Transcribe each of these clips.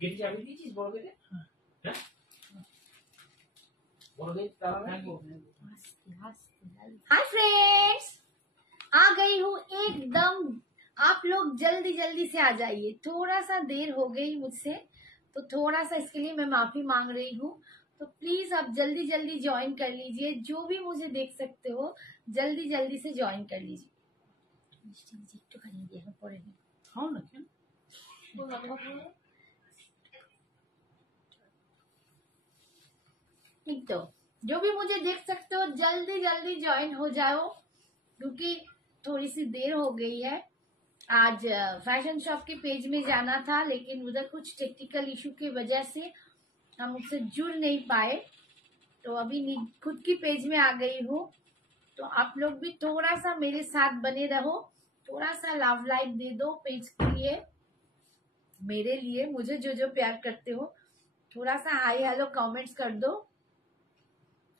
Gate चाबी दीजिए बड़ गेट हां बड़ गेट ताला नहीं हाय फ्रेंड्स, आ गई हूँ एकदम। आप लोग जल्दी जल्दी से आ जाइए, थोड़ा सा देर हो गई मुझसे, तो थोड़ा सा इसके लिए मैं माफी मांग रही हूँ। तो प्लीज आप जल्दी जल्दी ज्वाइन कर लीजिए, जो भी मुझे देख सकते हो जल्दी जल्दी से ज्वाइन कर लीजिए। একটু খালি দিয়ে পরে हां ना क्या ठीक। तो जो भी मुझे देख सकते हो जल्दी जल्दी ज्वाइन हो जाओ, क्योंकि थोड़ी सी देर हो गई है। आज फैशन शॉप के पेज में जाना था, लेकिन उधर कुछ टेक्निकल इशू की वजह से हम उससे जुड़ नहीं पाए। तो अभी खुद की पेज में आ गई हूँ। तो आप लोग भी थोड़ा सा मेरे साथ बने रहो, थोड़ा सा लव लाइक दे दो पेज के लिए, मेरे लिए, मुझे जो जो प्यार करते हो। थोड़ा सा हाई हेलो कमेंट्स कर दो।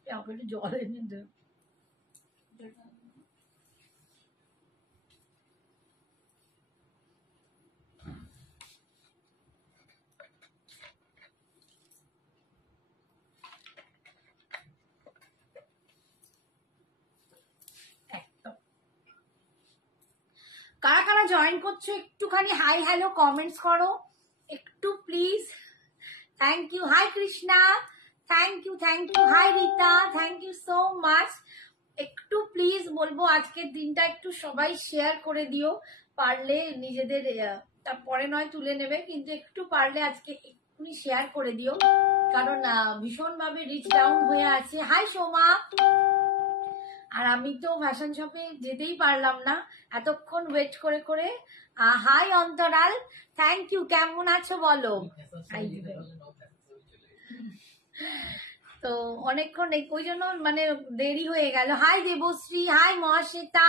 क्या करूं, जॉल नहीं दो। কারা কারা জয়েন করছো একটুখানি হাই হ্যালো কমেন্টস করো একটু please. Thank you. Hi Krishna, thank you thank you. Hi Rita, thank you so much. একটু প্লিজ বলবো আজকের দিনটা একটু সবাই শেয়ার করে দিও, পারলে নিজেদের, তারপরে নয় তুলে নেবে, কিন্তু একটু পারলে আজকে একটুখানি শেয়ার করে দিও, কারণ ভীষণ ভাবে রিচ ডাউন হয়ে আছে। হাই সোমা। আর আমি তো ফ্যাশন শপে যেতেই পারলাম না এতক্ষণ ওয়েট করে করে। Hi Antaral, thank you. কেমন আছো বলো? তো অনেকক্ষণ ওই জন্য মানে দেরি হয়ে গেল। Hi Debashree, hi Mahasweta,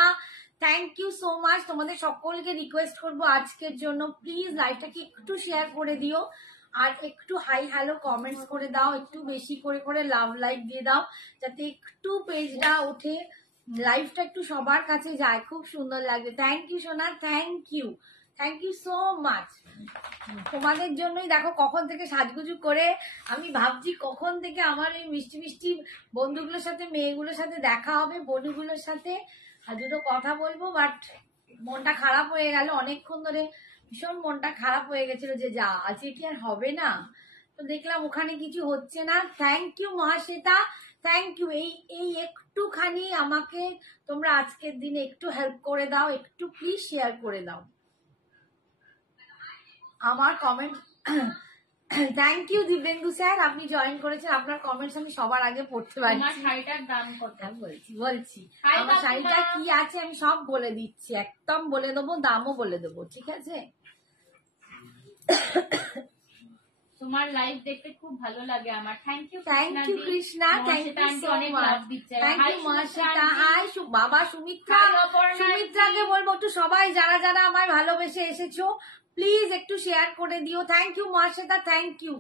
thank you so much. তোমাদের সকলকে রিকোয়েস্ট করবো আজকের জন্য প্লিজ লাইভটাকে একটু শেয়ার করে দিও, আর একটু হাই হ্যালো কমেন্টস করে দাও, একটু বেশি করে করে লাভ লাইক দিয়ে দাও, যাতে একটু পেজটা ওঠে, লাইভটা একটু সবার কাছে যায়, খুব সুন্দর লাগবে। থ্যাংক ইউ সোনা, thank you, thank you so much. তোমাদের জন্যই দেখো কখন থেকে সাজগুজু করে আমি ভাবছি কখন থেকে আমার এই মিষ্টি মিষ্টি বন্ধুগুলোর সাথে, মেয়েগুলোর সাথে দেখা হবে, বন্ধুগুলোর সাথে আর দুটো কথা বলবো, বাট মনটা খারাপ হয়ে গেল অনেকক্ষণ ধরে, ভীষণ মনটা খারাপ হয়ে গেছিল যে যা আজকে কি আর হবে না। তো দেখলাম ওখানে কিছু হচ্ছে না। Thank you Mahasweta, thank you. এই একটুখানি আমাকে তোমরা আজকের দিনে একটু হেল্প করে দাও, একটু প্লিজ শেয়ার করে দাও আমার comment. Thank you Dibyendu sir, আপনি জয়েন করেছেন, আপনার কমেন্টস আমি সবার আগে পড়তে পারছি। আমার শাড়িটার দাম কত? বলছি আমার শাড়িটা কি আছে আমি সব বলে দিচ্ছি, একদম বলে দেবো, দামও বলে দেবো, ঠিক আছে? তোমার লাইভ দেখতে খুব ভালো লাগে আমার। Thank you Krishna, thank you so much. Thank you Mahasweta. Hi বাবা সুমিত্রা, সুমিত্রাকে বলবো একটু সবাই যারা যারা আমায় ভালোবেসে এসেছো প্লিজ একটু শেয়ার করে দিও। Thank you Mahasweta, thank you.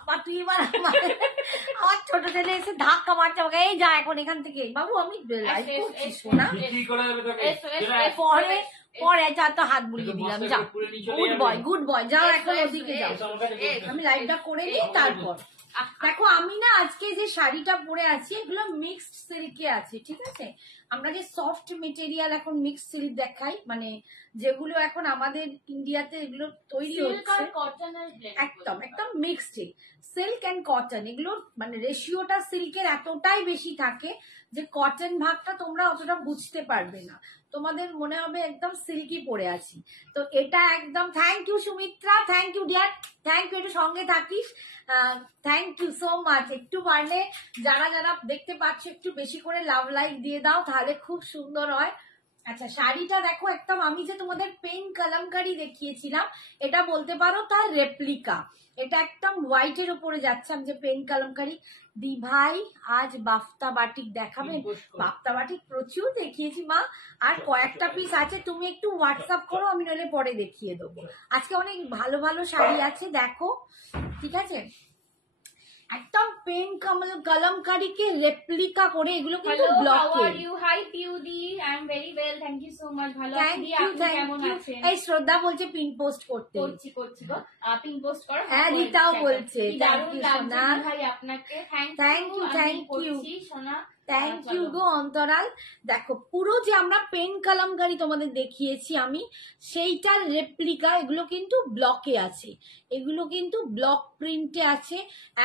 আবার তুই এবার আমার ছোট ছেলে এসে ধাক্কা মারছে আমাকে, এই যা এখন এখান থেকে। বাবু আমি লাইভ করছি শোনা, পরে পরে যা তো হাত বুলিয়ে দিলাম, যা গুড বয়, গুড বয়, যাও এখন ওদিকে যাও, আমি লাইভটা করে নিই তারপর। দেখো আমি না আজকে যে শাড়িটা পরে আছি এগুলো মিক্সড সিল্কে আছে, ঠিক আছে? আমরা যে সফট মেটেরিয়াল এখন মিক্সড সিল্ক দেখাই, মানে যেগুলো এখন আমাদের ইন্ডিয়াতে এগুলো তৈরি হচ্ছে একদম একদম মিক্সড সিল্ক এন্ড কটন, এগুলো মানে রেশিওটা সিল্কের এতটাই বেশি থাকে যে কটন ভাগটা তোমরা অতটা বুঝতে পারবে না, তোমাদের মনে হবে একদম সিল্কি পরে আছি। তো এটা একদম thank you Sumitra, thank you dear, thank you, একটু সঙ্গে থাকিস। Thank you so much. একটু পারলে যারা যারা দেখতে পাচ্ছ একটু বেশি করে লাভ লাইক দিয়ে দাও, তাহলে খুব সুন্দর হয়। আচ্ছা শাড়িটা দেখো একদম আমি যে তোমাদের পেন কলমকারি দেখিয়েছিলাম এটা বলতে পারো তার রেপ্লিকা, এটা একদম হোয়াইটের উপরে যাচ্ছে। আমি যে পেন কলমকারি দি ভাই আজ বাফতা বাটিক দেখাবেন? বাফতা বাটিক প্রচুর দেখিয়েছি মা, আর কয়েকটা পিস আছে, তুমি একটু হোয়াটসঅ্যাপ করো, আমি নইলে পরে দেখিয়ে দেবো। আজকে অনেক ভালো ভালো শাড়ি আছে দেখো, ঠিক আছে? একদম পেন কলমকারীকে রেপ্লিকা করে এগুলো কিন্তু Hello, how ব্লকে। are you? Hi, Piudi. I'm very well. Thank you so much. ভালো আছি। থ্যাংক ইউ আপনি কেমন আছেন? এই শ্রদ্ধা বলছে পিন পোস্ট করতে। করছি গো। পিন পোস্ট করো। হ্যাঁ, রীতাও বলছে, কি thank দারুণ you, লাগছে সোনা। ভাই আপনাকে। Thank thank you, you, thank আমি you. করছি সোনা। থ্যাংক ইউ চলো। গো অন্তরাল। দেখো পুরো যে আমরা পেন কলমকারী তোমাদের দেখিয়েছি আমি, সেইটার রেপ্লিকা এগুলো কিন্তু ব্লকে আছে, এগুলো কিন্তু ব্লক প্রিন্টে আছে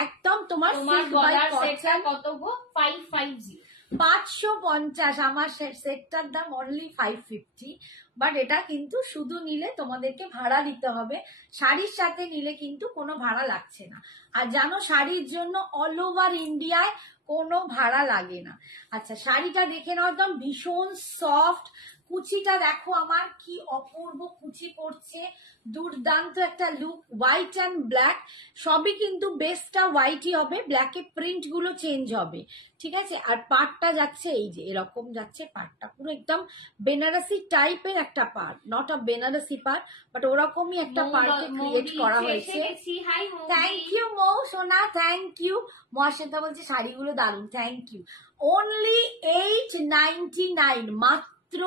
একদম। তোমার তোমার silk by গলার সেটটা cotton। কত গো? 550। 550। আমার সেটটার দাম অনলি 550, বাট এটা কিন্তু শুধু নিলে তোমাদেরকে ভাড়া দিতে হবে, শাড়ির সাথে নিলে কিন্তু কোনো ভাড়া লাগছে না। আর জানো শাড়ির জন্য অল ওভার ইন্ডিয়ায় কোনো ভাড়া লাগে না। আচ্ছা শাড়িটা দেখে নাও, একদম ভীষণ সফট। কুচিটা দেখো আমার কি অপূর্ব কুচি পড়ছে, দুর্দান্ত একটা লুক। হোয়াইট অ্যান্ড ব্ল্যাক সবই কিন্তু বেসটা হোয়াইটই হবে, ব্ল্যাকে প্রিন্ট গুলো চেঞ্জ হবে, ঠিক আছে। আর পাড়টা যাচ্ছে এই যে এরকম যাচ্ছে, পাড়টা পুরো একদম বেনারসি টাইপের একটা পাড়, নট আ বেনারসি পাড়, বাট ওরকমই একটা পাড়কে ক্রিয়েট করা হয়েছে। থ্যাংক ইউ মৌ সোনা, থ্যাংক ইউ। মহাশ্বেতা বলছে শাড়িগুলো দারুণ, থ্যাংক ইউ। অনলি 899, মাত্র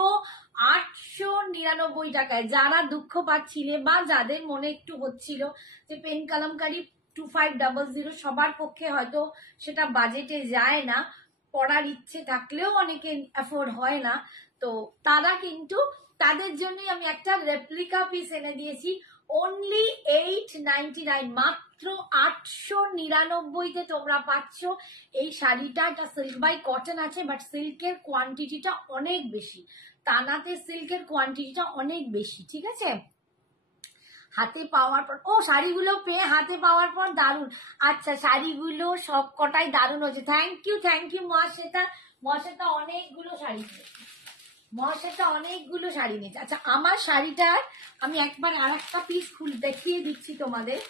899 টাকায়। যারা দুঃখ পাচ্ছিলে বা যাদের মনে একটু হচ্ছিল যে পেন কলমকারী 2500, সবার পক্ষে হয়তো সেটা বাজেটে যায় না, পড়ার ইচ্ছে থাকলেও অনেকে অ্যাফোর্ড হয় না, তো তারা কিন্তু তাদের জন্যই আমি একটা রেপ্লিকা পিস এনে দিয়েছি। অনলি 899, মাত্র 899-তে তোমরা পাচ্ছ এই শাড়িটা। এটা সিল্ক বাই কটন আছে, বাট সিল্কের কোয়ান্টিটিটা অনেক বেশি, তানাতে সিল্কের কোয়ান্টিটিটা অনেক বেশি, ঠিক আছে। হাতে পাওয়ার পর শাড়িগুলো পেয়ে হাতে পাওয়ার পর দারুণ। আচ্ছা শাড়িগুলো সব কটাই দারুণ হচ্ছে। Thank you Mahasweta. মহাশ্বেতা অনেকগুলো শাড়ি নিয়েছে, মহাশ্বেতা অনেকগুলো শাড়ি নিয়েছে। আচ্ছা আমার শাড়িটার আমি একবার আর একটা পিস দেখিয়ে দিচ্ছি তোমাদের,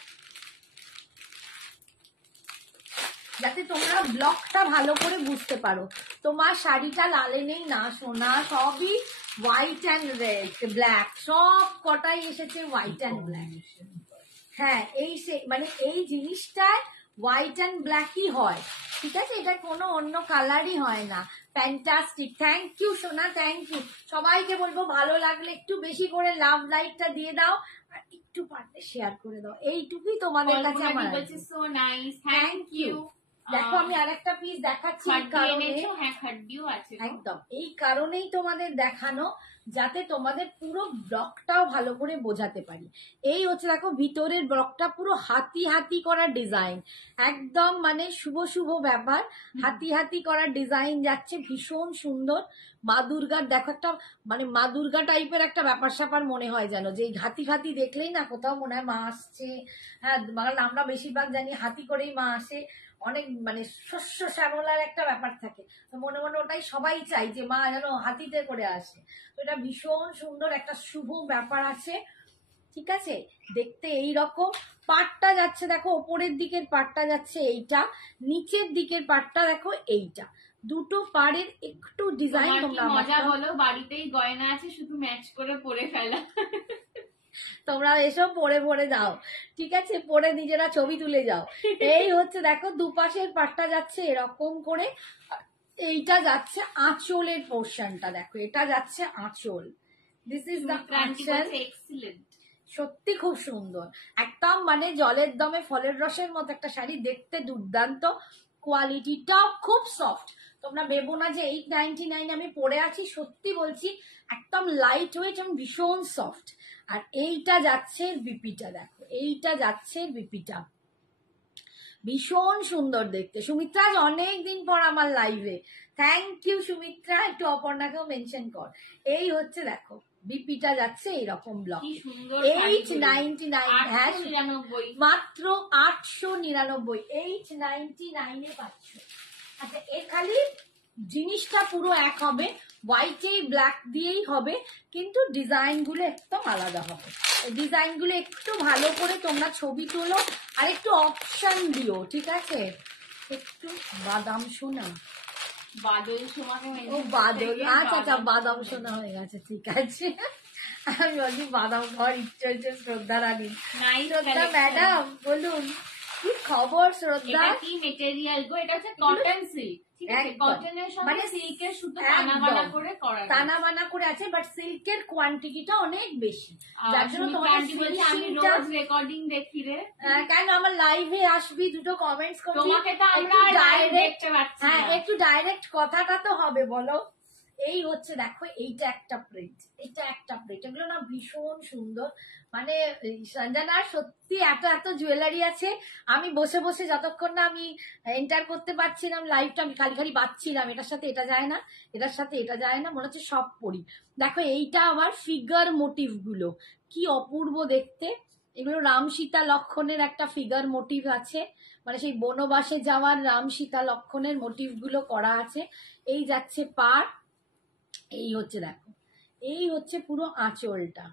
যাতে তোমরা ব্লকটা ভালো করে বুঝতে পারো। তোমার শাড়িটা লালে নেই না সোনা, সবই হোয়াইট অ্যান্ড রেড ব্ল্যাক, সব কটাই এসেছে হোয়াইট অ্যান্ড ব্ল্যাক। হ্যাঁ এই মানে এই জিনিসটায় হোয়াইট অ্যান্ড ব্ল্যাকই হয়, ঠিক আছে, এটা কোনো অন্য কালারই হয় না। ফ্যান্টাস্টিক, থ্যাংক ইউ সোনা, থ্যাংক ইউ। সবাইকে বলবো ভালো লাগলে একটু বেশি করে লাভ লাইকটা দিয়ে দাও, আর একটু পারলে শেয়ার করে দাও, এইটুকুই তোমাদের কাছে আমার। So nice, thank you. দেখো আমি আরেকটা পিস দেখাচ্ছি, একদম এই কারণেই তোমাদের দেখানো, যাতে তোমাদের পুরো ব্লকটাও ভালো করে বোঝাতে পারি। এই হচ্ছে দেখো ভিতরের ব্লকটা পুরো হাতি হাতি করা ডিজাইন, একদম মানে শুভ শুভ ব্যাপার, হাতি হাতি করা ডিজাইন যাচ্ছে, ভীষণ সুন্দর। মা দুর্গার দেখো একটা মানে মা দুর্গা টাইপের একটা ব্যাপার স্যাপার মনে হয় যেন, যে হাতি ফাতি দেখলেই না কোথাও মনে হয় মা আসছে। হ্যাঁ আমরা বেশিরভাগ জানি হাতি করেই মা আসে, অনেক মানে শস্য শ্যামলার একটা ব্যাপার থাকে, তো মনে মনে ওটাই সবাই চাই যে মা যেন হাতিতে করে আসে। তো এটা ভীষণ সুন্দর একটা শুভ ব্যাপার আছে, ঠিক আছে। দেখতে এই রকম পাটটা যাচ্ছে দেখো, ওপরের দিকের পাটটা যাচ্ছে এইটা, নিচের দিকের পাটটা দেখো এইটা, দুটো পাড়ের একটু ডিজাইন। তোমরা মজা বলো, বাড়িতেই গয়না আছে, শুধু ম্যাচ করে পরে ফেলা। তোমরা এসব পরে পরে যাও, ঠিক আছে, পরে নিজেরা ছবি তুলে যাও। এই হচ্ছে দেখো দুপাশের পাটটা যাচ্ছে এরকম করে, এইটা যাচ্ছে আঁচলের পোর্শনটা, দেখো এটা যাচ্ছে আঁচল, দিস ইজ দ্য আঁচল। এক্সিলেন্ট, সত্যি খুব সুন্দর, একদম মানে জলের দমে ফলের রসের মতো একটা শাড়ি, দেখতে দুর্দান্ত, কোয়ালিটিটাও খুব সফট। তোমরা ভেবো না যে 899 আমি পরে আছি, সত্যি বলছি একদম লাইট ওয়েট এবং ভীষণ সফট। আর এইটা যাচ্ছে বিপিটা, দেখো এইটা যাচ্ছে বিপিটা, ভীষণ সুন্দর দেখতে। সুমিত্রা আজ অনেকদিন পর আমার লাইভে, থ্যাংক ইউ সুমিত্রা, একটু অপর্ণাকেও মেনশন কর। এই হচ্ছে দেখো বিপিটা যাচ্ছে এইরকম ব্লক, 899, হ্যাঁ মাত্র 899, 899 পাচ্ছ। আচ্ছা এ খালি জিনিসটা পুরো এক হবে, হোয়াইটেই ব্ল্যাক দিয়েই হবে, কিন্তু ডিজাইন গুলো একদম আলাদা হবে। ডিজাইন গুলো একটু ভালো করে তোমরা ছবি তোলো আর একটু অপশন দিও, ঠিক আছে। একটু বাদাম সোনা, বাদল সোনা, ও বাদল, আচ্ছা আচ্ছা বাদাম সোনা হয়ে গেছে, ঠিক আছে। আমি বলছি বাদাম খাওয়ার ইচ্ছে হচ্ছে শ্রদ্ধা রানী। শ্রদ্ধা ম্যাডাম বলুন, কি খবর শ্রদ্ধা? এটা কি মেটেরিয়াল গো? এটা হচ্ছে কটন সিল্ক, ঠিক আছে? একদম। কটনের সঙ্গে মানে সিল্কের সুতো একদম। টানা বানা করে করা। টানা বানা করে আছে, বাট সিল্কের কোয়ান্টিটিটা অনেক বেশি, আর যার জন্য তুমি তোমাদের আন্টি বলছে আমি finishingটা- রোজ রেকর্ডিং দেখি রে। কেন আমার লাইভে আসবি, দুটো কমেন্টস করবি, তোমাকে তো আমরা একটু ডাইরেক্ট direct- দেখতে পাচ্ছি হ্যাঁ না। একটু ডাইরেক্ট কথাটা তো হবে বলো। এই হচ্ছে দেখো, এইটা একটা প্রিন্ট, এটা একটা প্রিন্ট, এগুলো না ভীষণ সুন্দর। মানে সঞ্জনার সত্যি এত এত জুয়েলারি আছে, আমি বসে বসে যতক্ষণ না আমি এন্টার করতে পারছিলাম লাইভটা, আমি খালি খালি বাচ্ছিলাম, এটার সাথে এটা যায় না, এটার সাথে এটা যায় না, মনে হচ্ছে সব পড়ি। দেখো এইটা আবার ফিগার মোটিভ গুলো কি অপূর্ব দেখতে। এগুলো রাম সীতা লক্ষণের একটা ফিগার মোটিভ আছে, মানে সেই বনবাসে যাওয়ার রাম সীতা লক্ষণের মোটিভ গুলো করা আছে। এই যাচ্ছে পাড়, এই হচ্ছে দেখো, এই হচ্ছে পুরো আঁচলটা,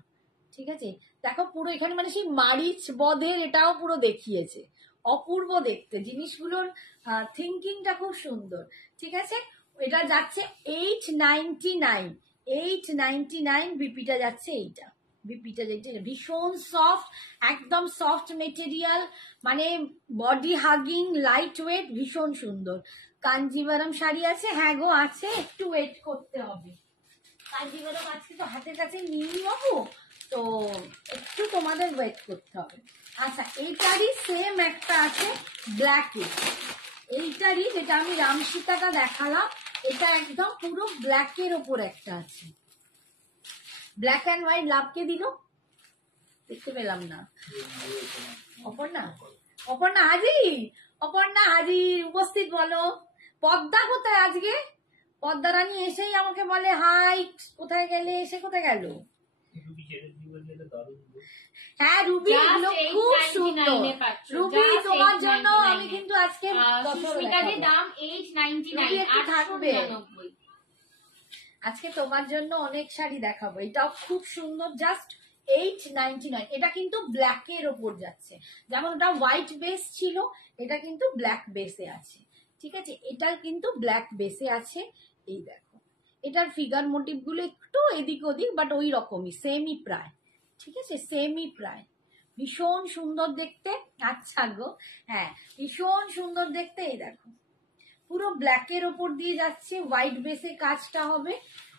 ঠিক আছে? দেখো পুরো এখানে মানে সেই মারিচ বধের এটাও পুরো দেখিয়েছে, অপূর্ব দেখতে জিনিসগুলোর, থিঙ্কিংটা খুব সুন্দর, ঠিক আছে? এটা যাচ্ছে 899, 899 বিপিটা যাচ্ছে। এইটা বিপিটা যেটা ভীষণ সফট, একদম সফট মেটেরিয়াল, মানে বডি হাগিং, লাইট ওয়েট, ভীষণ সুন্দর। কাঞ্জিভারম শাড়ি আছে, হ্যাঁ গো আছে, একটু ওয়েট করতে হবে। কাঞ্জিভারম আজকে তো হাতের কাছে নিয়ে যাবো, তো একটু তোমাদের ওয়েট করতে হবে। আচ্ছা এইটারই সেম একটা আছে ব্ল্যাকে, এইটারই যেটা আমি রামসীতাটা দেখালাম, এটা একদম পুরো ব্ল্যাকের ওপর একটা আছে। ব্ল্যাক অ্যান্ড হোয়াইট লাভকে দিল, দেখতে পেলাম না। অপর্ণা, অপর্ণা হাজির, অপর্ণা হাজির, উপস্থিত বলো। পদ্মা কোথায় আজকে? পদ্মা রানী এসেই আমাকে বলে হাই, কোথায় গেলে, এসে কোথায় গেল? হ্যাঁ রুবি, এগুলো খুব সুন্দর। রুবি তোমার জন্য আমি কিন্তু আজকে সুস্মিতাদের দাম 899, একটু থাকবে। 899। আজকে তোমার জন্য অনেক শাড়ি দেখাবো, এটাও খুব সুন্দর, জাস্ট 899। এটা কিন্তু ব্ল্যাকের ওপর যাচ্ছে, যেমন ওটা হোয়াইট বেস ছিল, এটা কিন্তু ব্ল্যাক বেসে আছে, ঠিক আছে? এটার কিন্তু ব্ল্যাক বেসে আছে। এই দেখো এটার ফিগার মোটিভ গুলো একটু এদিক ওদিক, বাট ওই রকমই, সেমই প্রায়, ঠিক আছে? সেমই প্রায়, ভীষণ সুন্দর দেখতে। আচ্ছা গো, হ্যাঁ ভীষণ সুন্দর দেখতে। এই দেখো পুরো ব্ল্যাকের ওপর দিয়ে যাচ্ছে, হোয়াইট বেসে কাজটা হবে,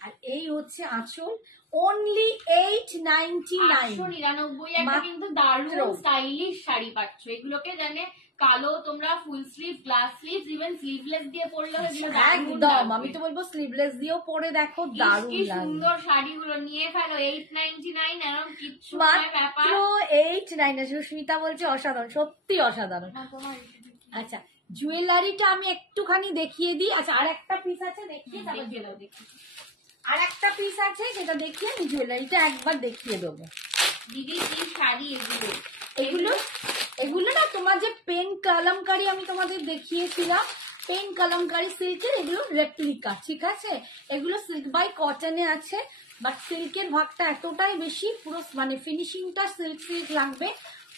আর এই হচ্ছে আঁচল। অনলি 899, 899 একটা কিন্তু দারুণ স্টাইলিশ শাড়ি পাচ্ছ। এগুলোকে জানে কালো তোমরা full sleeve, glass sleeve, even sleeveless দিয়ে পরলেও এগুলো দারুণ একদম। লাগবে। আমি তো বলবো স্লিভলেস দিয়েও পরে দেখো, ইস, দারুণ কি লাগবে। সুন্দর শাড়িগুলো নিয়ে ফেলো। 899 এরকম কিচ্ছু নয় মাত্র ব্যাপার। 899। সুস্মিতা বলছে অসাধারণ, সত্যি অসাধারণ। আচ্ছা জুয়েলারিটা আমি একটুখানি দেখিয়ে দিই। আচ্ছা আর একটা পিস আছে, দেখিয়ে তারপর জুয়েলারি। আর একটা পিস আছে যেটা দেখিয়ে আমি জুয়েলারিটা একবার দেখিয়ে দেবো। দিদি কি শাড়ি এগুলো? এগুলো এগুলো না তোমার যে পেন কলমকারি আমি তোমাদের দেখিয়েছিলাম, পেন কলমকারি সিল্কের, এগুলো রেপ্লিকা, ঠিক আছে? এগুলো সিল্ক বাই কটনে আছে, বাট সিল্কের ভাগটা এতটাই বেশি, পুরো মানে ফিনিশিংটা সিল্ক সিল্ক লাগবে,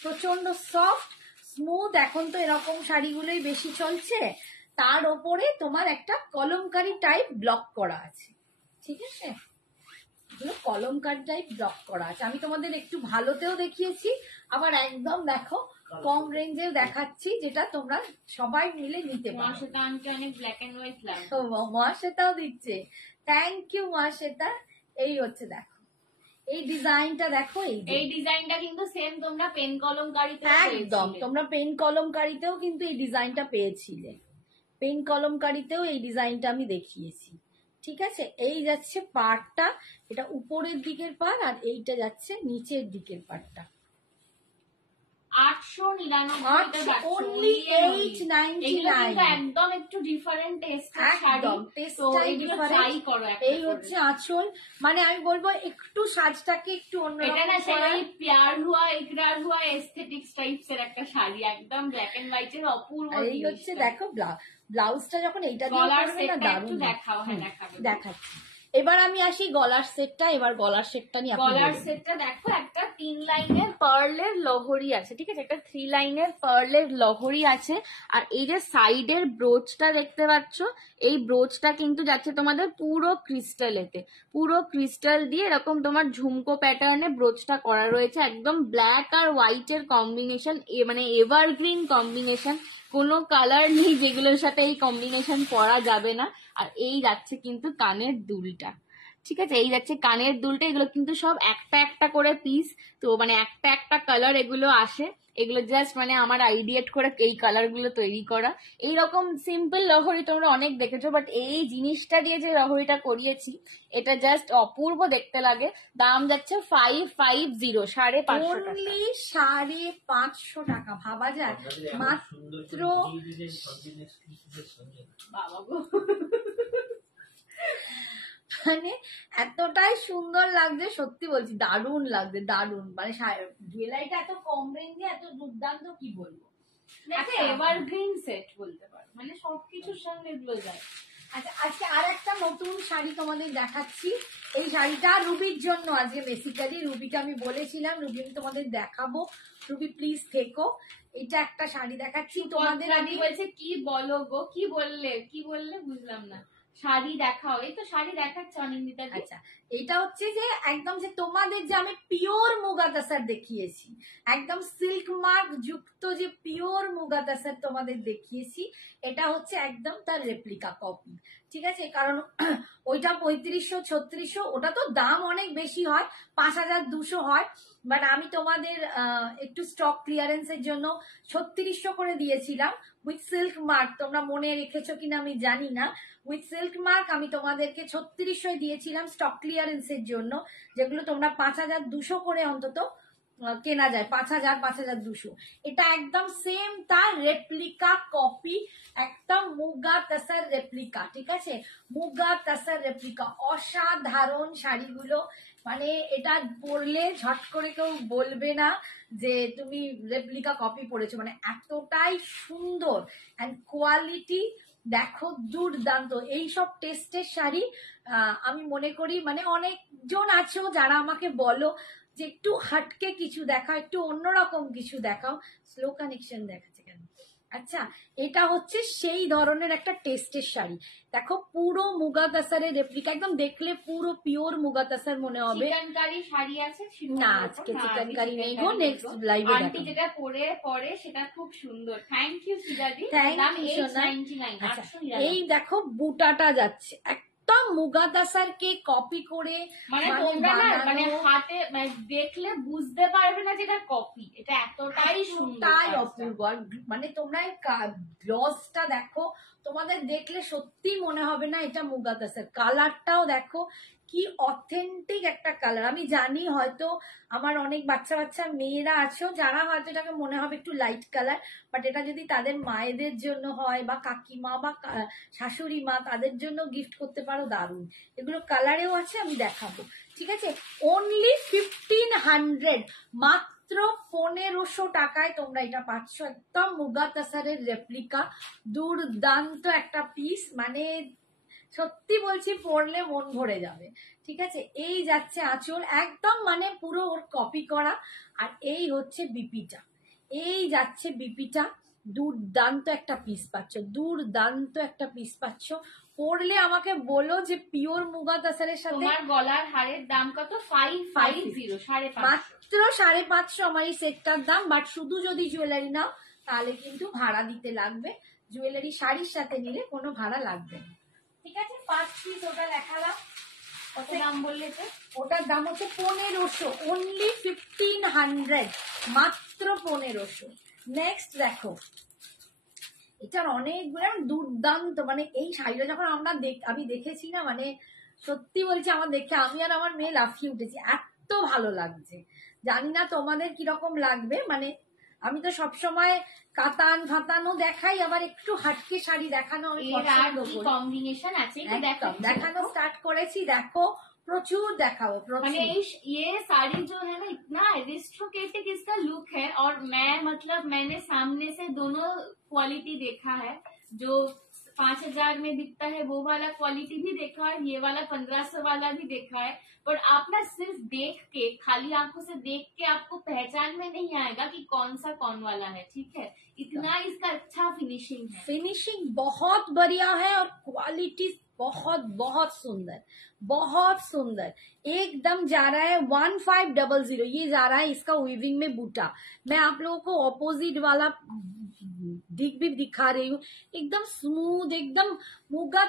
প্রচন্ড সফট স্মুথ। এখন তো এরকম শাড়িগুলোই বেশি চলছে। তার ওপরে তোমার একটা কলমকারি টাইপ ব্লক করা আছে, ঠিক আছে? এগুলো কলমকারি টাইপ ব্লক করা আছে। আমি তোমাদের একটু ভালোতেও দেখিয়েছি, আবার একদম দেখো কম রেঞ্জেও দেখাচ্ছি, যেটা তোমরা সবাই মিলে নিতে পারো। সেটা আমাকে অনেক ব্ল্যাক এন্ড হোয়াইট লাগে। তো মহাশ্বেতাও দিচ্ছে, থ্যাংক ইউ মহাশ্বেতা। এই হচ্ছে দেখো এই ডিজাইনটা, দেখো এই ডিজাইনটা কিন্তু সেম তোমরা পেন কলমকারিতে একদম, তোমরা পেন কলমকারিতেও কিন্তু এই ডিজাইনটা পেয়েছিলে, পেন কলমকারিতেও এই ডিজাইনটা আমি দেখিয়েছি, ঠিক আছে? এই যাচ্ছে পাড়টা, এটা উপরের দিকের পাড়, আর এইটা যাচ্ছে নিচের দিকের পাড়টা। 899 only 899। একদম একটু ডিফারেন্ট টেস্ট একদম টেস্টটাই ডিফারেন্ট। এই হচ্ছে আঁচল, মানে আমি বলবো একটু সাজটাকে একটু এটা না অন্যরকম সেই প্যার হুয়া ইকরার হুয়া এস্থেটিক্স টাইপস এর একটা শাড়ি, একদম ব্ল্যাক এন্ড হোয়াইট এর অপূর্ব। এই হচ্ছে দেখো ব্লাউজটা যখন এইটা দিয়ে গলার পরবে না, সেটটা একটু দারুণ দেখাও। হ্যাঁ দেখাবো। দেখাচ্ছি। এবার আমি আসি গলার সেটটা, এবার গলার সেটটা নিয়ে গলার সেটটা দেখো, একটা 3 লাইনের পার্লের লহরি আছে, ঠিক আছে, একটা 3 লাইনের পার্লের লহরি আছে। আর এই যে সাইডের ব্রোচটা দেখতে পাচ্ছ, এই ব্রোচটা কিন্তু যাচ্ছে তোমাদের পুরো ক্রিস্টালেতে, পুরো ক্রিস্টাল দিয়ে এরকম তোমার ঝুমকো প্যাটার্নে ব্রোচটা করা রয়েছে, একদম ব্ল্যাক আর হোয়াইটের কম্বিনেশন, মানে এভারগ্রিন কম্বিনেশন, কোনো কালার নেই যেগুলোর সাথে এই কম্বিনেশন পরা যাবে না। আর এই যাচ্ছে কিন্তু কানের দুলটা, ঠিক আছে, এই যাচ্ছে কানের দুলটা, এগুলো কিন্তু সব একটা একটা করে পিস, তো মানে একটা একটা কালার এগুলো আসে, এগুলো জাস্ট মানে আমার আইডিয়েট করে এই কালার গুলো তৈরি করা। এইরকম সিম্পল লহরি তোমরা অনেক দেখেছো, বাট এই জিনিসটা দিয়ে যে লহরিটা করিয়েছি এটা জাস্ট অপূর্ব দেখতে লাগে। দাম যাচ্ছে 550, 550 টাকা। অনলি 550 টাকা, ভাবা যায় মাত্র। বাবা গো, মানে এতটাই সুন্দর লাগছে, সত্যি বলছি দারুণ লাগছে, দারুণ। মানে জুয়েলারিটা এত কম রেঞ্জে এত দুর্দান্ত, কি বলবো। দেখো এভারগ্রিন সেট বলতে পারো, মানে সবকিছুর সঙ্গে এগুলো যায়। আচ্ছা, আজকে আর একটা নতুন শাড়ি তোমাদের দেখাচ্ছি। এই শাড়িটা রুবির জন্য আজকে, বেসিক্যালি রুবিকে আমি বলেছিলাম রুবি আমি তোমাদের দেখাবো, রুবি প্লিজ থেকো। এটা একটা শাড়ি দেখাচ্ছি তোমাদের। আমি বলছে কি বলো গো, কি বললে বুঝলাম না। শাড়ি দেখাও, এই তো শাড়ি দেখাচ্ছে অনিন্দিতা। আচ্ছা, এটা হচ্ছে যে একদম যে তোমাদের যে আমি পিওর মুগা তাসার দেখিয়েছি, একদম সিল্ক মার্ক যুক্ত যে পিওর মুগা তাসার তোমাদের দেখিয়েছি, এটা হচ্ছে একদম তার রেপ্লিকা কপি, ঠিক আছে। কারণ ওইটা 3500 3600, ওটা তো দাম অনেক বেশি হয়, 5200 হয়, বাট আমি তোমাদের একটু স্টক ক্লিয়ারেন্সের জন্য 3600 করে দিয়েছিলাম উইথ সিল্ক মার্ক। তোমরা মনে রেখেছো কিনা আমি জানি না, উইথ সিল্ক মার্ক আমি তোমাদেরকে 3600 দিয়েছিলাম স্টক ক্লিয়ারেন্সের জন্য, যেগুলো তোমরা 5200 করে অন্তত কেনা যায়, 5000 5200। এটা একদম সেম তার রেপ্লিকা কপি, একদম মুগা তাসার রেপ্লিকা, ঠিক আছে, মুগা তাসার রেপ্লিকা। অসাধারণ শাড়িগুলো, মানে এটা পরলে ঝট করে কেউ বলবে না যে তুমি রেপ্লিকা কপি পরেছো, মানে এতটাই সুন্দর অ্যান্ড কোয়ালিটি দেখো দুর্দান্ত। এইসব টেস্টের শাড়ি আমি মনে করি, মানে অনেকজন আছো যারা আমাকে বলো যে একটু হাটকে কিছু দেখাও, একটু অন্যরকম কিছু দেখাও। স্লো কানেকশন দেখাচ্ছে কেন? আচ্ছা, এটা হচ্ছে সেই ধরনের একটা টেস্টের শাড়ি। দেখো পুরো মুগা তাসারের রেপ্লিকা, একদম দেখলে পুরো পিওর মুগা তাসার মনে হবে। চিকেনকারি শাড়ি আছে না, আজকে চিকেনকারি নেই গো, নেক্সট লাইভে আন্টি যেটা পরে সেটা খুব সুন্দর। থ্যাংক ইউ সিদাদি। থ্যাংক ইউ সোনা। এই দেখো বুটাটা যাচ্ছে একদম মুগা তাসারকে কপি করে, মানে তোমরা না মানে হাতে দেখলে বুঝতে পারবে না যেটা কপি, এটা এতটাই সুন্দর, তাই অপূর্ব। মানে তোমরা গ্লসটা দেখো, তোমাদের দেখলে সত্যি মনে হবে না এটা মুগা তাসার। কালারটাও দেখো কি অথেন্টিক একটা কালার। আমি জানি হয়তো আমার অনেক বাচ্চা বাচ্চা মেয়েরা আছো যারা হয়তো এটাকে মনে হবে একটু লাইট কালার, বাট এটা যদি তাদের মায়েদের জন্য হয় বা কাকিমা বা শাশুড়ি মা, তাদের জন্য গিফট করতে পারো, দারুণ। এগুলো কালারেও আছে, আমি দেখাবো, ঠিক আছে। অনলি 1500, মাত্র 1500 টাকায় তোমরা এটা পাচ্ছ, একদম মুগা তাসারের রেপ্লিকা, দুর্দান্ত একটা পিস। মানে সত্যি বলছি পরলে মন ভরে যাবে, ঠিক আছে। এই যাচ্ছে আঁচল, একদম মানে পুরো ওর কপি করা। আর এই হচ্ছে বিপিটা, এই যাচ্ছে বিপিটা, দুর্দান্ত একটা পিস পাচ্ছ, দুর্দান্ত একটা পিস পাচ্ছ। পরলে আমাকে বলো যে পিওর মুগা তাসারের সাথে। তোমার গলার হারের দাম কত? 550, 550, মাত্র 550 আমার এই সেটটার দাম। বাট শুধু যদি জুয়েলারি নাও তাহলে কিন্তু ভাড়া দিতে লাগবে, জুয়েলারি শাড়ির সাথে নিলে কোনো ভাড়া লাগবে না, ঠিক আছে। 5 পিস ওটা দেখালাম। কত দাম বললে? ওটার দাম হচ্ছে 1500, অনলি 1500, মাত্র 1500। নেক্সট দেখো, এটার অনেকগুলো দুর্দান্ত, মানে এই শাড়িটা যখন আমি দেখেছি না, মানে সত্যি বলছি আমার দেখে আমি আর আমার মেয়ে লাফিয়ে উঠেছি, এত ভালো লাগছে। জানি না তোমাদের কিরকম লাগবে, মানে আমি তো সবসময় কাতান ফাতানও দেখাই, আবার একটু হাটকে শাড়ি দেখানো আমি পছন্দ করি। কম্বিনেশন আছে, দেখানো স্টার্ট করেছি, দেখো प्रचुर देखाओ मैंने ये साड़ी जो है ना इतना एरिस्टोक्रेटिक इसका लुक है, और मैं मतलब मैंने सामने से दोनों क्वालिटी देखा है, जो 5,000 में बिकता है वो वाला क्वालिटी भी देखा है, ये वाला 1500 वाला भी देखा है, पर आप ना सिर्फ देख के, खाली आंखों से देख के आपको पहचान में नहीं आएगा कि कौन सा कौन वाला है, ठीक है। इतना इसका अच्छा फिनिशिंग है, फिनिशिंग बहुत बढ़िया है और क्वालिटी बहुत बहुत सुंदर, बहुत सुंदर। एकदम जा रहा है 1500, ये जा रहा है इसका वीविंग में बूटा। मैं आप लोगों को ऑपोजिट वाला दिख भी दिखा रही हूँ, एकदम स्मूथ, एकदम मूंगा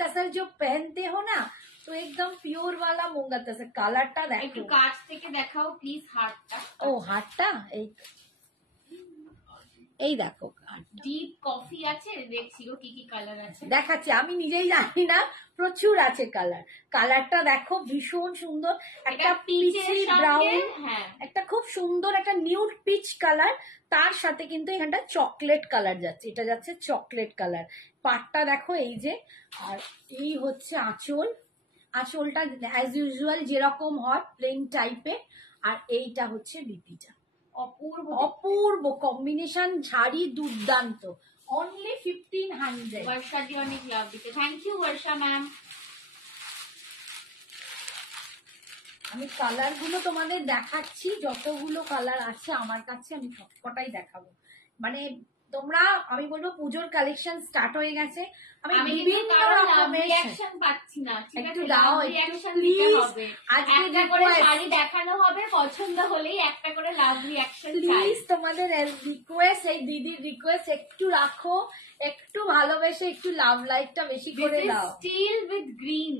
तसर जो पहनते हो ना, तो एकदम प्योर वाला मूंगा तसर। কালারটা একটু দেখো, কাছ থেকে দেখাও প্লিজ হাতটা। ও হাতটা এই দেখো, ডিপ কফি আছে, দেখছি গো কি কি কালার আছে, দেখাচ্ছি, আমি নিজেই জানি না, প্রচুর আছে কালার। কালারটা দেখো ভীষণ সুন্দর, একটা পিচি ব্রাউন, হ্যাঁ একটা খুব সুন্দর একটা নিউড পিচ কালার, তার সাথে কিন্তু এখানটা চকলেট কালার যাচ্ছে, এটা যাচ্ছে চকলেট কালার। পাটটা দেখো এই যে, আর এই হচ্ছে আঁচল, আঁচলটা অ্যাজ ইউজুয়াল যেরকম হয় প্লেন টাইপের, আর এইটা হচ্ছে বিপিটা। অপূর্ব অপূর্ব কম্বিনেশন, শাড়ি দুর্দান্ত। অনলি 1500। বর্ষা দি অনেক লাভ দিতে, থ্যাংক ইউ বর্ষা ম্যাম। আমি কালার গুলো তোমাদের দেখাচ্ছি, যতগুলো কালার আছে আমার কাছে আমি সবকটাই দেখাবো। মানে তোমরা, আমি বলবো পুজোর কালেকশন স্টার্ট হয়ে গেছে, আমি বিভিন্ন রকমের রিঅ্যাকশন পাচ্ছি না, ঠিক একটু আছে, দাও, একটু রিঅ্যাকশন প্লিজ। হবে, আজকে একটা করে শাড়ি দেখানো হবে, পছন্দ হলেই একটা করে লাভ রিঅ্যাকশন চাই। প্লিজ তোমাদের রিকোয়েস্ট, এই দিদির রিকোয়েস্ট একটু রাখো, একটু ভালোবেসে একটু লাভ লাইটটা বেশি করে দাও। Steel with green,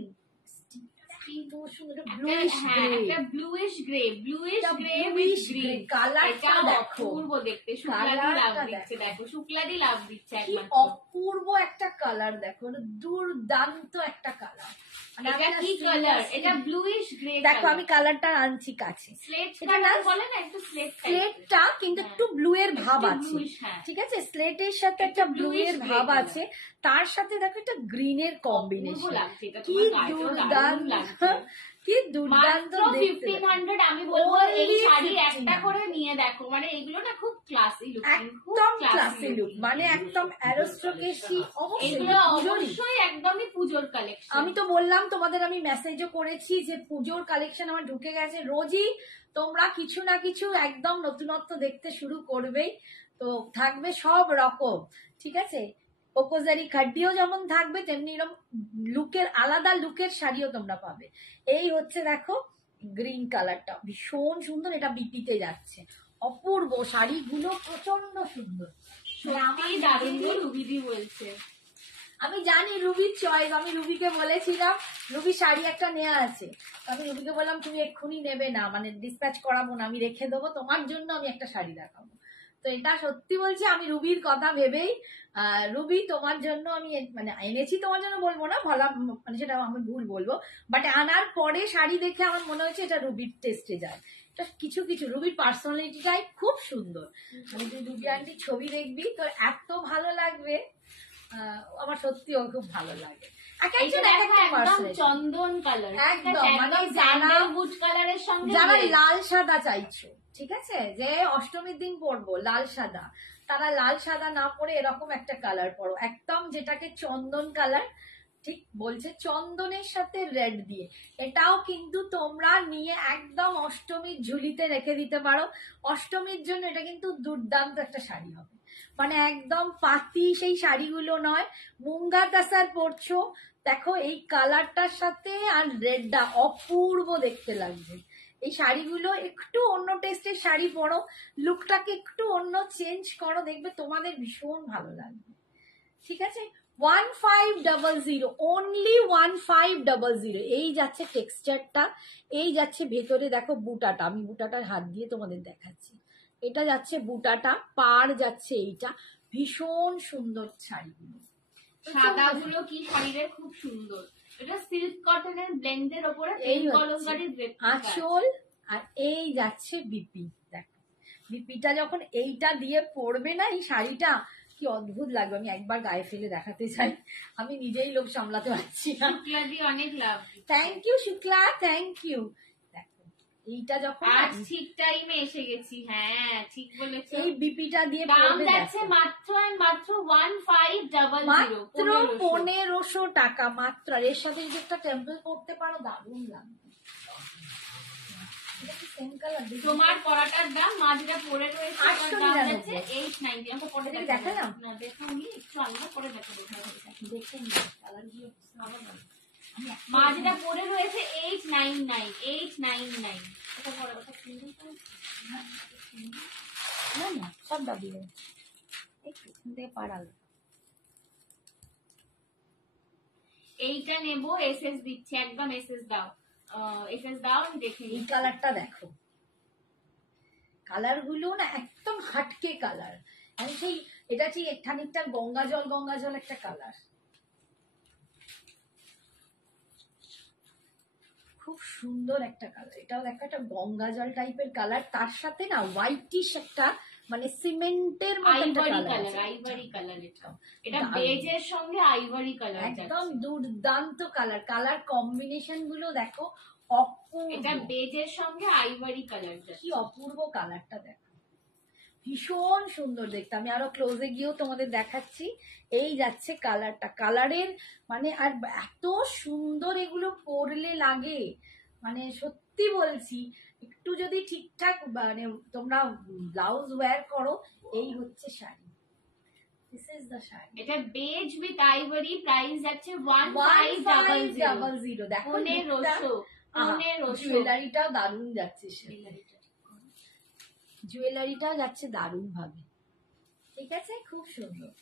bluish grey কালারটা দেখো, অপূর্ব দেখতে, শুক্লাদি লাভ দিচ্ছে, দেখো শুক্লাদি লাভ দিচ্ছে কি একমাত্র। অপূর্ব একটা কালার দেখো, দুর্দান্ত একটা কালার। এটা কি কালার? এটা ব্লুইশ গ্রে। দেখো আমি কালারটা আনছি কাছে, স্লেট কালার বলে না, একটু স্লেটটা কিন্তু একটু ব্লু এর ভাব আছে, ঠিক আছে, স্লেটের সাথে একটা ব্লু এর ভাব আছে, তার সাথে দেখো একটা গ্রিনের কম্বিনেশন, কি দুর্দান্ত, কি দুর্দান্ত। 1500 আমি বলবো এই শাড়ি একটা করে নিয়ে দেখো, মানে এগুলো না খুব ক্লাসি লুক, একদম ক্লাসি লুক, মানে একদম অ্যারিস্টোক্রেসি। এগুলো অবশ্যই একদমই পুজোর কালেকশন। আমি তো বললাম তোমাদের, আমি মেসেজও করেছি যে পুজোর কালেকশন আমার ঢুকে গেছে। রোজই তোমরা কিছু না কিছু একদম নতুনত্ব দেখতে শুরু করবেই, তো থাকবে সব রকম, ঠিক আছে। ওকোজারি খাড্ডিও যেমন থাকবে, তেমনি এরকম লুকের, আলাদা লুকের শাড়িও তোমরা পাবে। এই হচ্ছে দেখো গ্রিন কালারটা ভীষণ সুন্দর, এটা বিপিতে যাচ্ছে, অপূর্ব। শাড়িগুলো প্রচন্ড সুন্দর, সত্যি দারুণ। রুবিদি বলছে, আমি জানি রুবির চয়েস, আমি রুবিকে বলেছিলাম, রুবি শাড়ি একটা নেওয়া আছে, আমি রুবিকে বললাম তুমি এক্ষুনি নেবে না, মানে ডিসপ্যাচ করাবো না, আমি রেখে দেবো, তোমার জন্য আমি একটা শাড়ি দেখাবো। তো এটা সত্যি বলছি, আমি রুবির কথা ভেবেই, রুবি তোমার জন্য আমি মানে এনেছি, তোমার জন্য বলবো না, ভালো মানে সেটা আমি ভুল বলবো, বাট আনার পরে শাড়ি দেখে আমার মনে হয়েছে এটা রুবির টেস্টে যায়। কিছু কিছু রুবির পার্সোনালিটিটাই খুব সুন্দর, আমি তুই রুবি আন্টির ছবি দেখবি তো এত ভালো লাগবে, আমার সত্যি খুব ভালো লাগে। চন্দন কালার, একদম মানে স্যান্ডেলউড কালারের সঙ্গে, যারা লাল সাদা চাইছো, ঠিক আছে, যে অষ্টমীর দিন পরবো লাল সাদা, তারা লাল সাদা না পরে এরকম একটা কালার পরো, একদম যেটাকে চন্দন কালার, ঠিক বলছে, চন্দনের সাথে রেড দিয়ে। এটাও কিন্তু তোমরা নিয়ে একদম অষ্টমীর ঝুলিতে রেখে দিতে পারো, অষ্টমীর জন্য এটা কিন্তু দুর্দান্ত একটা শাড়ি হবে, মানে একদম পাতি সেই শাড়িগুলো নয়, মুঙ্গা তাসার পরছো, দেখো এই কালারটার সাথে আর রেডটা অপূর্ব দেখতে লাগবে। এই শাড়িগুলো একটু অন্য টেস্টের শাড়ি পরো, লুকটাকে একটু অন্য চেঞ্জ করো, দেখবে তোমাদের ভীষণ ভালো লাগবে, ঠিক আছে। 1500, অনলি 1500। এই যাচ্ছে টেক্সচারটা, এই যাচ্ছে ভেতরে দেখো বুটাটা, আমি বুটাটার হাত দিয়ে তোমাদের দেখাচ্ছি, এটা যাচ্ছে বুটাটা, পার যাচ্ছে এইটা, ভীষণ সুন্দর শাড়িগুলো। সাদাগুলো কি শাড়ির খুব সুন্দর, এটা সিল্ক কটনের ব্লেন্ডের উপরে এই কলমকারী আঁচল, আর এই যাচ্ছে বিপি। দেখো বিপিটা যখন এইটা দিয়ে পরবে না, এই শাড়িটা কি অদ্ভুত লাগবে, আমি একবার গায়ে ফেলে দেখাতে চাই, আমি নিজেই লোক সামলাতে পারছি না। অনেক love. Thank you Shukla, thank you. দেখো এইটা যখন আজ ঠিক টাইমে এসে গেছি। হ্যাঁ ঠিক বলেছো। এই বিপিটা দিয়ে দাম পরবে যাচ্ছে দেখো। মাত্র আর মাত্র 1500 মাত্র 1500 টাকা মাত্র। আর এর সাথে যদি একটা টেম্পল করতে পারো দারুণ লাগবে। এটা কি সেম কালার? তোমার পরাটার দাম মা যেটা পরে রয়েছে তার 899 দাম যাচ্ছে 890। আমাকে পরে এটা কি দেখা দেখালাম? না দেখাওনি, একটু আলাদা করে দেখাবো। দেখে নি কালার গুলো আমার না। মা যেটা পরে রয়েছে 899 899। এটা পরে ওটা সিঙ্গেল করে না না সব দাবি একটু এখান থেকে পাড়াল। এইটা নেব, এসএস দিচ্ছে একদম। এসএস দাও, এসএস দাও, আমি দেখে এই নিই। কালারটা দেখো, কালার গুলো না একদম হাটকে কালার। আমি সেই এটা ঠিক খানিকটা গঙ্গা জল একটা কালার, খুব সুন্দর একটা কালার। এটাও দেখো একটা গঙ্গা জল টাইপের কালার, তার সাথে না হোয়াইটিশ একটা মানে সিমেন্টের মতো একটা ivory colour colour, ivory colour. এটা বেজের সঙ্গে আইভরি কালার একদম দুর্দান্ত কালার। কালার কম্বিনেশন গুলো দেখো অপূর্ব। এটা বেজের সঙ্গে আইভরি কালার, কি অপূর্ব কালারটা দেখো, ভীষণ সুন্দর দেখতে। আমি আরো ক্লোজে গিয়েও তোমাদের দেখাচ্ছি। এই যাচ্ছে কালারটা, কালারের মানে আর এত সুন্দর এগুলো পরলে লাগে, মানে সত্যি বলছি। একটু যদি ঠিকঠাক মানে তোমরা ব্লাউজ ওয়্যার করো, এই হচ্ছে sari. This is the sari. এটা বেজ উইথ আইভরি, প্রাইস যাচ্ছে 1500। দেখো 1500। জুয়েলারিটা দারুণ যাচ্ছে, জুয়েলারিটা যাচ্ছে দারুণ ভাবে। ঠিক আছে, খুব সুন্দর।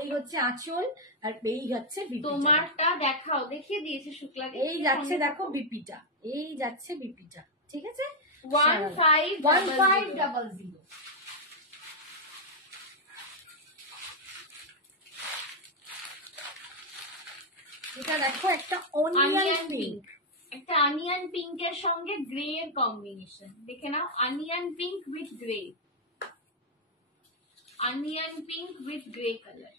এই হচ্ছে আঁচল আর এই হচ্ছে বিপিটা। তোমারটা দেখাও, দেখিয়ে দিয়েছে শুক্লাকে। এই যাচ্ছে দেখো বিপিটা, এই যাচ্ছে বিপিটা। ঠিক আছে, 1500। এটা দেখো একটা অনিয়ন পিঙ্ক, একটা অনিয়ন পিঙ্কের সঙ্গে গ্রে এর কম্বিনেশন। দেখে নাও, onion pink with grey, onion pink with grey colour.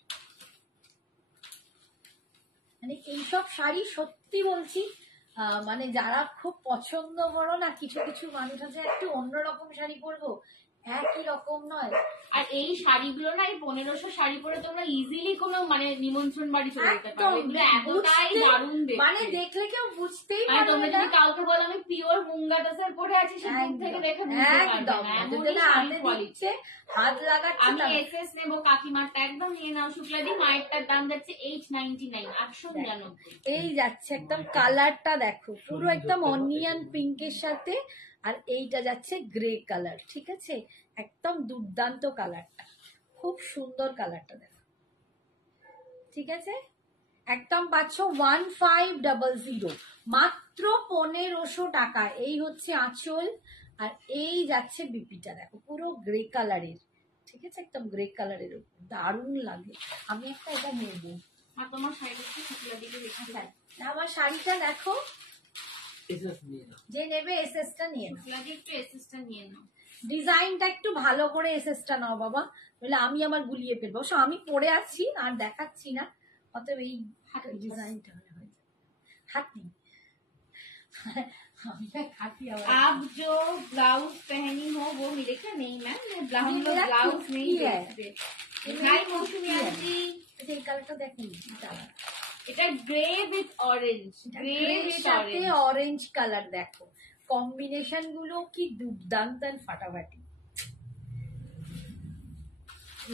মানে এইসব শাড়ি সত্যি বলছি, মানে যারা খুব পছন্দ করো না, কিছু কিছু মানুষ আছে একটু অন্যরকম শাড়ি পরবো, একই রকম নয়। আর এই শাড়িগুলো না, এই 1500 শাড়ি পরে তোমরা ইজিলি কোনো মানে নিমন্ত্রণ বাড়ি চলে যেতে পারো। এগুলো এতটাই দারুণ দেখতে, মানে দেখলে কেউ বুঝতেই মানে পারবে তোমরা না। যদি কাউকে বলো আমি পিওর মুঙ্গা তাসার পরে আছি, সে দূর থেকে দেখে বুঝতে পারবে একদম না। যদি না হাতে দিচ্ছে, হাত লাগাচ্ছে। আমি এসএস নেব, কাকিমারটা একদম নিয়ে নাও শুক্লাদি। মায়েরটার দাম যাচ্ছে 899, 899। এই যাচ্ছে একদম কালারটা দেখো, পুরো একদম অনিয়ন পিঙ্কের সাথে, আর এইটা যাচ্ছে গ্রে কালার। ঠিক আছে, একদম দুর্দান্ত কালারটা, খুব সুন্দর কালারটা দেখো। ঠিক আছে, একদম পাচ্ছ 1500, মাত্র 1500 টাকা। এই হচ্ছে আঁচল আর এই যাচ্ছে বিপিটা দেখো, পুরো গ্রে কালারের। ঠিক আছে, একদম গ্রে কালারের উপর দারুণ লাগে। আমি একটা এটা নেবো। আর তোমার শাড়িটা শুক্লাদিকে দেখতে চাই। আমার শাড়িটা দেখো, যে নেবে এসএসটা নিয়ে নাও। শুক্লাদি একটু এসএসটা নিয়ে নাও। ডিজাইনটা একটু ভালো করে এসএসটা নাও বাবা, বলে আমি আমার গুলিয়ে ফেলবো। অবশ্য আমি পরে আছি আর দেখাচ্ছি না, অতএব এই ডিজাইনটা হাতি। आप जो ब्लाउज पहनी हो वो मेरे क्या नहीं मैम, ब्लाउज नहीं देखते। हाय मौसमी आंटी, এই কালারটা দেখেন, এটা grey with orange, grey with সাথে অরেঞ্জ। অরেঞ্জ কালার দেখো, কম্বিনেশন গুলো কি দুর্দান্ত ফাটাফাটি।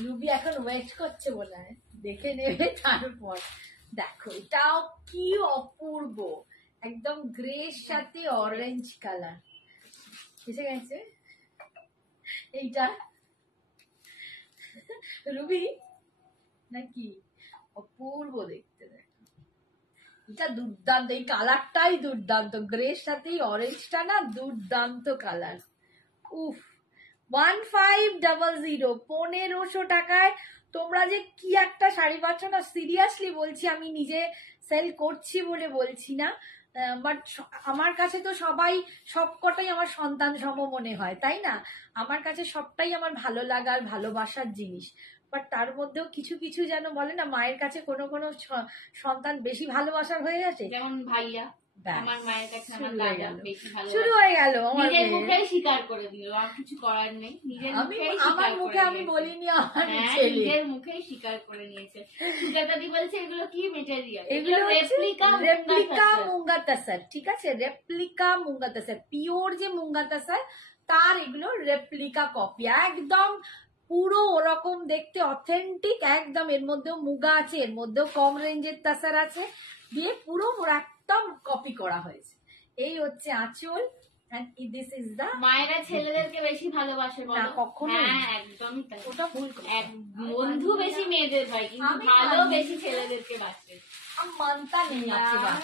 রুবি এখন ওয়েট করছে বলে দেখে নেবে, তারপর দেখো এটাও কি অপূর্ব, একদম গ্রের সাথে অরেঞ্জ কালার এসে গেছে। এইটা রুবি নাকি অপূর্ব দেখতে, দেখো এটা দুর্দান্ত, এই কালারটাই দুর্দান্ত, গ্রের সাথে অরেঞ্জটা না দুর্দান্ত কালার। উফ, 1500, 1500 টাকায় তোমরা যে কি একটা শাড়ি পাচ্ছ না, সিরিয়াসলি বলছি। আমি নিজে সেল করছি বলে বলছি না, বাট আমার কাছে তো সবাই সবকটাই আমার সন্তান সম মনে হয়, তাই না? আমার কাছে সবটাই আমার ভালো লাগার ভালোবাসার জিনিস। বাট তার মধ্যেও কিছু কিছু যেন বলে না, মায়ের কাছে কোনো কোনো সন্তান বেশি ভালোবাসার হয়ে গেছে। যেমন ভাইয়া, ব্যাস, আমার মায়ের কাছে আমার শুরু হয়ে দাদা গেল। বেশি ভালো শুরু হয়ে গেল আমার নিজের মেয়ে। মুখেই স্বীকার করে দিল, আর কিছু করার নেই, নিজের আমি মুখেই আমার স্বীকার মুখে করে আমি নিয়েছে। বলিনি আমার হ্যাঁ, ছেলে। নিজের মুখেই স্বীকার করে নিয়েছে। সুজাতাদি বলছে এগুলো কি মেটেরিয়াল? এগুলো রেপ্লিকা রেপ্লিকা মুঙ্গা তাসার, ঠিক আছে, রেপ্লিকা মুঙ্গা তাসার, পিওর যে মুঙ্গা তাসার তার এগুলো রেপ্লিকা কপি, একদম পুরো ওরকম দেখতে অথেন্টিক একদম। এর মধ্যেও মুগা আছে, এর মধ্যেও কম রেঞ্জের তাসার আছে, দিয়ে পুরো একদম কপি করা হয়েছে। এই হচ্ছে আঁচল। This is the. মায়েরা ছেলেদেরকে বেশি ভালোবাসে বলো? না, কখনোই। হ্যাঁ, একদমই তাই। ওটা ভুল কথা। এক বন্ধু বেশি মেয়েদের হয়, কিন্তু আমি ভালো মানি। বেশি ছেলেদেরকে বাসে। আমি মানতা নেই আছে বাত।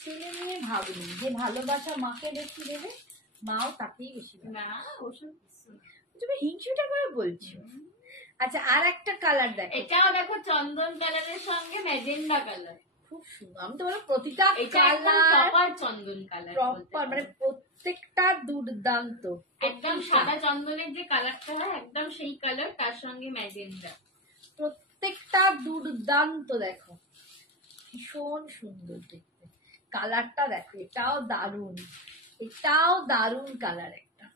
ছেলে নিয়ে ভাবিনি যে ভালোবাসা মাকে বেশি দেবে, মাও তাকেই বেশি দেবে। না, ওসব কিছু না। তুমি হিংসুটা করে বলছো। আচ্ছা, আর একটা কালার দেখো, এটাও দেখো চন্দন কালারের সঙ্গে ম্যাজেন্ডা কালার। খুব সুন্দর। আমি তো বলবো প্রতিটা এটা একদম কালার প্রপার চন্দন কালার, প্রপার, মানে প্রত্যেকটা দুর্দান্ত। একদম সাদা চন্দনের যে কালারটা হয় একদম সেই কালার, তার সঙ্গে ম্যাজেন্ডা। প্রত্যেকটা দুর্দান্ত। দেখো ভীষণ সুন্দর দেখতে, কালারটা দেখো, এটাও দারুণ, এটাও দারুণ কালার একটা।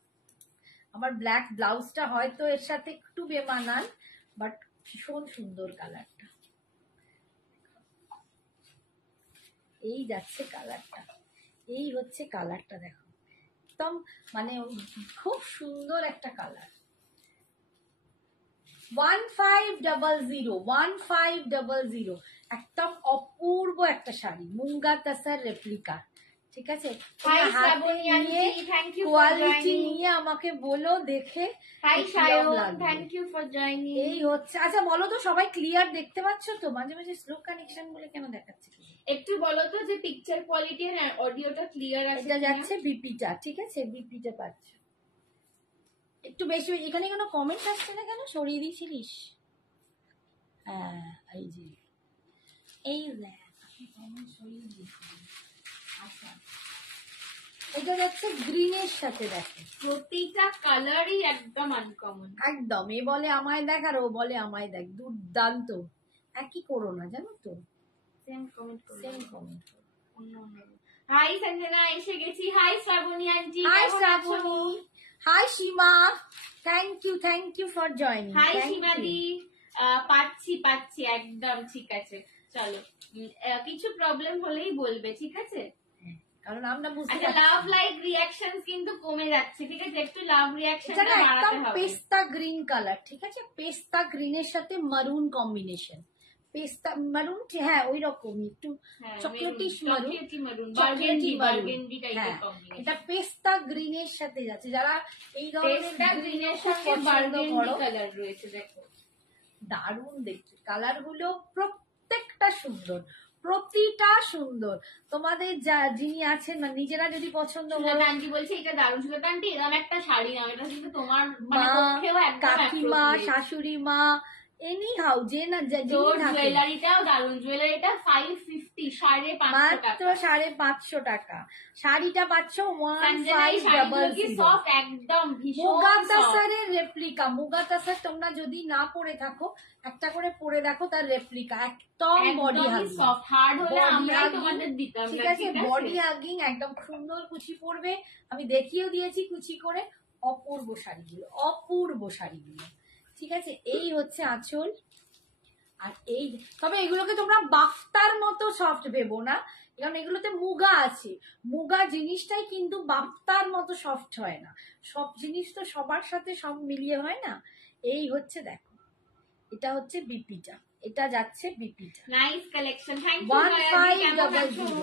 আমার ব্ল্যাক ব্লাউজটা হয়তো এর সাথে একটু বেমানান, বাট ভীষণ সুন্দর কালারটা। এই যাচ্ছে কালারটা, এই হচ্ছে কালারটা, দেখো একদম মানে খুব সুন্দর একটা কালার। 1500 1500 একদম অপূর্ব একটা শাড়ি, মুঙ্গা তাসার রেপ্লিকা, ঠিক আছে। Hi, হাতে শ্রাবণী নিয়ে aunty, thank you for quality joining. নিয়ে আমাকে বলো দেখে হাই কিরম সায়ন, লাগবে। Thank you for joining. এই হচ্ছে। আচ্ছা বলো তো, সবাই ক্লিয়ার দেখতে পাচ্ছ তো? মাঝে মাঝে স্লো কানেকশন বলে কেন দেখাচ্ছে? একটু বলো তো যে পিকচার কোয়ালিটি আর অডিওটা ক্লিয়ার আছে এটা কিনা? যাচ্ছে বিপিটা, ঠিক আছে, বিপিটা পাচ্ছ একটু বেশি। এখানে কোনো কমেন্ট আসছে না কেন? সরিয়ে দিয়েছিলিস? হ্যাঁ, এই যে এই কমেন্ট সরিয়ে দিয়েছিলি। আচ্ছা, এটা যাচ্ছে গ্রিনের সাথে, দেখো প্রতিটা কালারই একদম আনকমন। একদম। এ বলে আমায় দেখ আর ও বলে আমায় দেখ, দুর্দান্ত। একই করো না, জানো তো, সেম কমেন্ট করো, সেম কমেন্ট। হাই সঞ্জনা, এসে গেছি। Hi Shrabani aunty, hi Shrabani, hi Seema, thank you for joining. Hi সীমাদি। পাচ্ছি একদম ঠিক আছে। চলো, কিছু প্রবলেম হলেই বলবে, ঠিক আছে? কারণ আমরা বুঝতে আচ্ছা, লাভ লাইক রিঅ্যাকশন কিন্তু কমে যাচ্ছে, ঠিক আছে? একটু লাভ রিঅ্যাকশনটা এটা বাড়াতে একদম হবে। পেস্তা গ্রিন কালার, ঠিক আছে, পেস্তা গ্রিনের সাথে মারুন কম্বিনেশন, পেস্তা মারুন, হ্যাঁ ওই রকমই একটু চকলেটিশ মারুন, বার্গেন্ডি টাইপের কম্বিনেশন। এটা পেস্তা গ্রিনের সাথে যাচ্ছে। যারা এই ধরনের পেস্তা গ্রিনের সঙ্গে পছন্দ বার্গেন্ডি করো, কালার রয়েছে, দেখো দারুণ দেখতে। কালার গুলো প্রত্যেকটা সুন্দর, প্রতিটা সুন্দর। তোমাদের যিনি আছেন না, নিজেরা যদি পছন্দ করো, আন্টি বলছে এটা দারুণ ছিল। আন্টি এরকম একটা শাড়ি নাও, এটা কিন্তু তোমার মা, পক্ষেও একদম কাকিমা, appropriate। শাশুড়ি মা, এনি হাউ যে না জুয়েলারিটাও দারুণ। জুয়েলারিটা 550, 550 মাত্র টাকা। 550 টাকা। শাড়িটা পাচ্ছ সঞ্জনা, এই শাড়িগুলো কি 1500। সফট, একদম ভীষণ মুগা soft। তাসারের রেপ্লিকা, মুগা তাসার তোমরা যদি না পরে থাকো, একটা করে পরে দেখো, তার রেপ্লিকা একদম বডি একদমই হাগিং, সফট। হার্ড হলে Body আমরাই hugging, তোমাদের দিতাম, ঠিক আছে, বডি হাগিং একদম সুন্দর কুচি পরবে। আমি দেখিয়েও দিয়েছি কুচি করে। অপূর্ব শাড়িগুলো, অপূর্ব শাড়িগুলো, ঠিক আছে। এই হচ্ছে আঁচল। আর এই, তবে এগুলোকে তোমরা বাফতার মতো সফট ভেবো না, কারণ এগুলোতে মুগা আছে। মুগা জিনিসটাই কিন্তু বাফতার মতো সফট হয় না। সব জিনিস তো সবার সাথে সব মিলিয়ে হয় না। এই হচ্ছে, দেখো এটা হচ্ছে বিপিটা, এটা যাচ্ছে বিপিটা। Nice collection, thank you. 1500।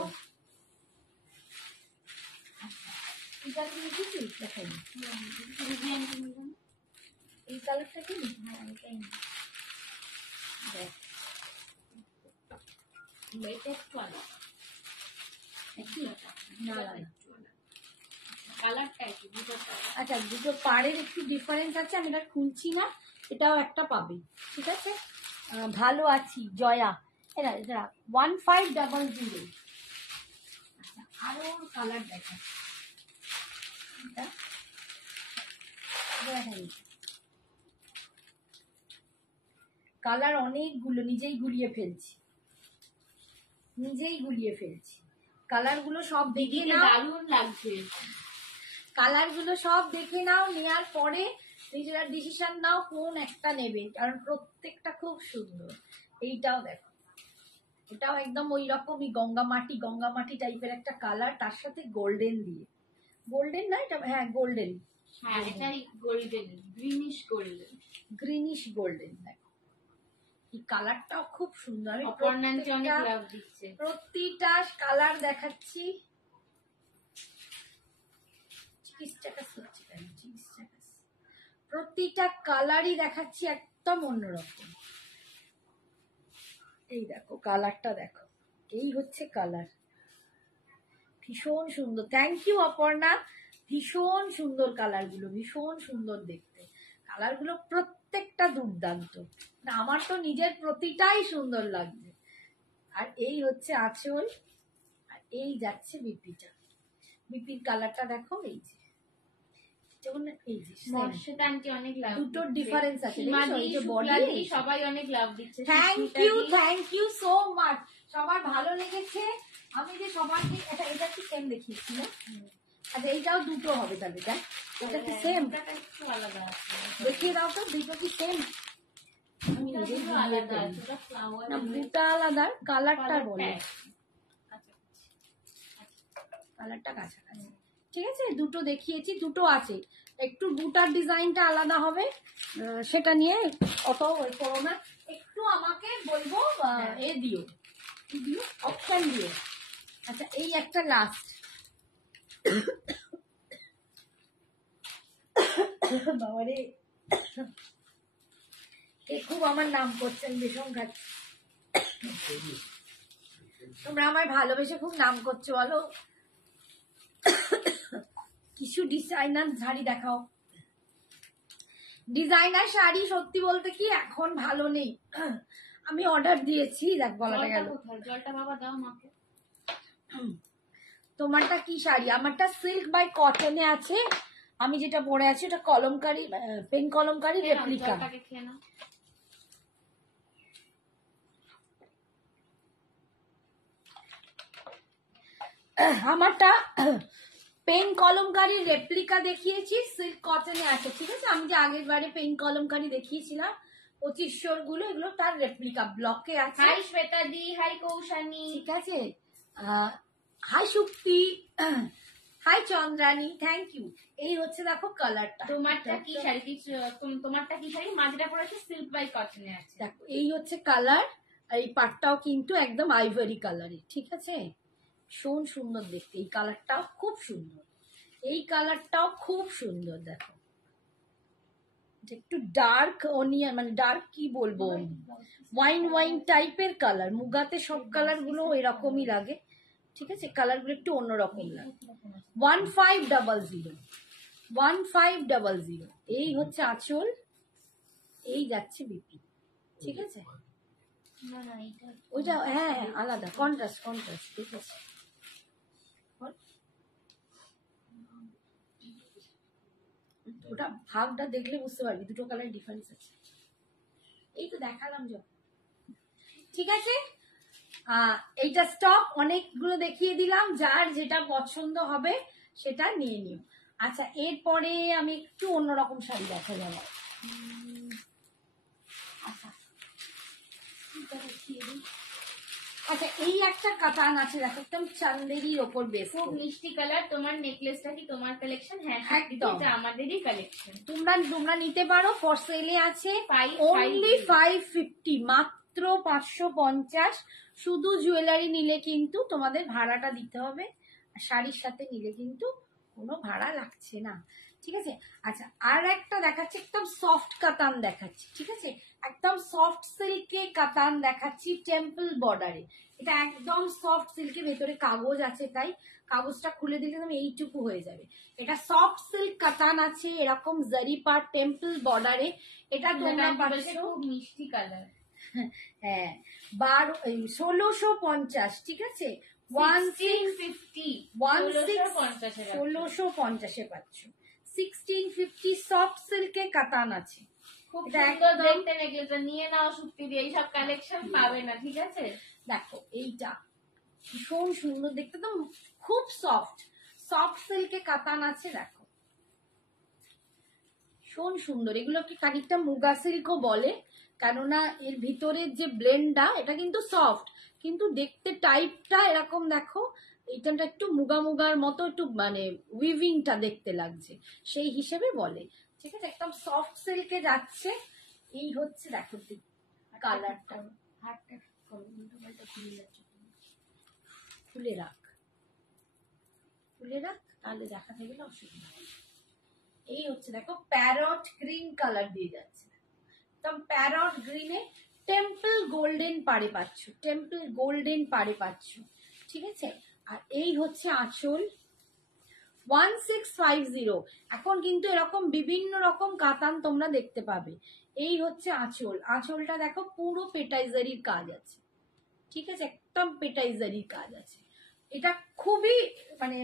এটা কি দেখেছিস? দেখাই এই কালারটা কি? হ্যাঁ, এটাই দেখ, লেটেস্ট ওয়ালা একই না না না। কালারটা কি বুঝতে পারো? আচ্ছা, দুটো পাড়ের একটু ডিফারেন্স আছে, আমি এটা খুলছি না, এটাও একটা পাবে, ঠিক আছে। ভালো আছি জয়া, এটা এটা 1500। আচ্ছা, আরো কালার দেখা, কালার অনেকগুলো, নিজেই গুলিয়ে ফেলছি। কালার গুলো সব দেখে দিদিকে নাও, দারুণ লাগছে। কালার গুলো সব দেখে নাও, নেওয়ার পরে নিজেরা ডিসিশন নাও কোন একটা নেবে, কারণ প্রত্যেকটা খুব সুন্দর। এইটাও দেখো, এটাও একদম ওই রকমই গঙ্গা মাটি টাইপের একটা কালার, তার সাথে গোল্ডেন দিয়ে, গোল্ডেন না এটা, হ্যাঁ গোল্ডেন, হ্যাঁ এটাই golden, greenish golden, greenish golden. দেখো এই কালারটাও খুব সুন্দর। আমি অপর্ণাকে অনেক লাভ দিচ্ছে। প্রতিটা কালার দেখাচ্ছি। 30 টাকা হচ্ছে কেন, 30 টাকা। প্রতিটা কালারই দেখাচ্ছি একদম অন্যরকম। এই দেখো কালারটা দেখো, এই হচ্ছে কালার, ভীষণ সুন্দর। থ্যাংক ইউ অপর্ণা, ভীষণ সুন্দর কালারগুলো, ভীষণ সুন্দর দেখতে কালারগুলো, প্রত্যেকটা দুর্দান্ত। না আমার তো নিজের প্রতিটাই সুন্দর লাগছে। আর এই হচ্ছে আঁচল, আর এই যাচ্ছে বিপিটা, বিপির কালারটা দেখো, এই যে এই যে মর্ষিতা আন্টি অনেক লাভ, দুটো ডিফারেন্স আছে, সবাই অনেক লাভ দিচ্ছে। থ্যাংক ইউ সো মাচ, সবার ভালো লেগেছে। আমি যে সবাইকে এটা কি সেম দেখিয়েছি না? আচ্ছা এইটাও দুটো হবে তাহলে, দেখ এটা কি সেম, একটু আলাদা আছে, দেখিয়ে দাও তো দুটো কি সেম। আলাদা আছে, ওটা ফ্লাওয়ার না দুটা আলাদা, কালারটা বলো, কালারটা কাছাকাছি। ঠিক আছে দুটো দেখিয়েছি, দুটো আছে, একটু দুটার ডিজাইনটা আলাদা হবে, সেটা নিয়ে অত করো না। একটু আমাকে বলবো এ দিও, অপশন দিও। আচ্ছা এই একটা লাস্ট, বাবারে খুব আমার নাম করছেন, ভীষণ খাচ্ছি। তোমরা আমায় ভালোবেসে খুব নাম করছো বলো। কিছু ডিজাইনার শাড়ি দেখাও। ডিজাইনার শাড়ি সত্যি বলতে কি এখন ভালো নেই, আমি অর্ডার দিয়েছি, দেখ বলাটা গেল। জলটা বাবা দাও মাকে। তোমারটা কি শাড়ি? আমারটা সিল্ক বাই কটনে আছে, আমি যেটা পরে আছি ওটা কলমকারি, পেন কলমকারি রেপ্লিকা। আমারটা পেন কলমকারি রেপ্লিকা দেখিয়েছি, সিল্ক কটনে আছে। ঠিক আছে আমি যে আগের বারে পেন কলমকারি দেখিয়েছিলাম 2500 গুলো, এগুলো তার রেপ্লিকা ব্লকে আছে। হাই শ্বেতা দি, হাই কৌশানী, ঠিক আছে, hi Shukti, hi Chandrani, thank you. এই হচ্ছে দেখো কালারটা। তোমারটা কি শাড়ি? তোমারটা কি শাড়ি? মাঝটা পড়েছে সিল্ক বাই কটনে আছে। দেখো এই হচ্ছে কালার, আর এই পাটটাও কিন্তু একদম আইভরি কালারের। ঠিক আছে ভীষণ সুন্দর দেখতে, এই কালারটাও খুব সুন্দর, এই কালারটাও খুব সুন্দর। দেখো একটু ডার্ক অনিয়ন, মানে ডার্ক কি বলবো, ওয়াইন টাইপের কালার। মুগাতে সব কালার গুলো এরকমই লাগে। ঠিক আছে কালার গুলো একটু অন্যরকম লাগে। 1500 এই হচ্ছে আঁচল, এই যাচ্ছে বিপি। ঠিক আছে ওইটা হ্যাঁ আলাদা, কন্ট্রাস্ট ঠিক আছে। ওটা ভাগটা দেখলে বুঝতে পারবি দুটো কালার ডিফারেন্স আছে। এই তো দেখালাম যখন। ঠিক আছে এইটা স্টক অনেকগুলো দেখিয়ে দিলাম, যার যেটা পছন্দ হবে সেটা নিয়ে নিও। আচ্ছা এরপরে আমি একটু অন্যরকম শাড়ি দেখা যাবো। আচ্ছা দেখিয়ে দিই। আচ্ছা এই একটা কাতান আছে দেখো, একদম চান্দেরির ওপর বেশ, খুব মিষ্টি কালার। তোমার নেকলেসটা কি তোমার কালেকশন? হ্যাঁ একদম এটা আমাদেরই কালেকশন। তোমরা নিতে পারো, ফর সেলে আছে। 550, মাত্র 550। শুধু জুয়েলারি নিলে কিন্তু তোমাদের ভাড়াটা দিতে হবে, আর শাড়ির সাথে নিলে কিন্তু কোনো ভাড়া লাগছে না। ঠিক আছে আচ্ছা আর একটা দেখাচ্ছি, একদম সফট কাতান দেখাচ্ছি। ঠিক আছে একদম সফট সিল্কে কাতান দেখাচ্ছি, টেম্পল বর্ডারে। এটা একদম সফট সিল্কের, ভেতরে কাগজ আছে, তাই কাগজটা খুলে দিলে তুমি এইটুকু হয়ে যাবে। এটা সফট সিল্ক কাতান আছে, এরকম জারি পার টেম্পল বর্ডারে। এটা তোমরা পাচ্ছ খুব মিষ্টি কালার। হ্যাঁ 1650। ঠিক আছে 1650 পাচ্ছ। 1650 সফট সিল্কে কাতান আছে, খুব সুন্দর দেখতে নেকলেসটা। নিয়ে নাও সুক্তি দিয়ে, এইসব কালেকশন পাবে না। ঠিক আছে দেখো এইটা ভীষণ সুন্দর দেখতে, তো খুব সফট সফট সিল্কে কাতান আছে দেখো, ভীষণ সুন্দর। এগুলোকে খানিকটা মুগা সিল্কও বলে, কেননা এর ভিতরের যে ব্লেন্ডটা এটা কিন্তু সফট, কিন্তু দেখতে টাইপটা এরকম দেখো, এটা একটু মুগা মুগার মতো একটু মানে উইভিংটা দেখতে লাগছে, সেই হিসেবে বলে। ঠিক আছে, একদম সফট সিল্কে যাচ্ছে। এই হচ্ছে দেখো কালারটা, খুলে রাখ খুলে রাখ, তাহলে দেখাতে গেলে অসুবিধা হবে। এই হচ্ছে দেখো প্যারট গ্রিন কালার দিয়ে যাচ্ছে, একদম প্যারট গ্রিনে টেম্পল গোল্ডেন পাড়ে পাচ্ছ, টেম্পল গোল্ডেন পাড়ে পাচ্ছ। ঠিক আছে, আর এই হচ্ছে আঁচল 1650। এখন কিন্তু এরকম বিভিন্ন রকম কাতান তোমরা দেখতে পাবে। এই হচ্ছে আঁচল, আঁচলটা দেখো পুরো পেটাইজারির কাজ আছে। ঠিক আছে, একদম পেটাইজারির কাজ আছে। এটা খুবই মানে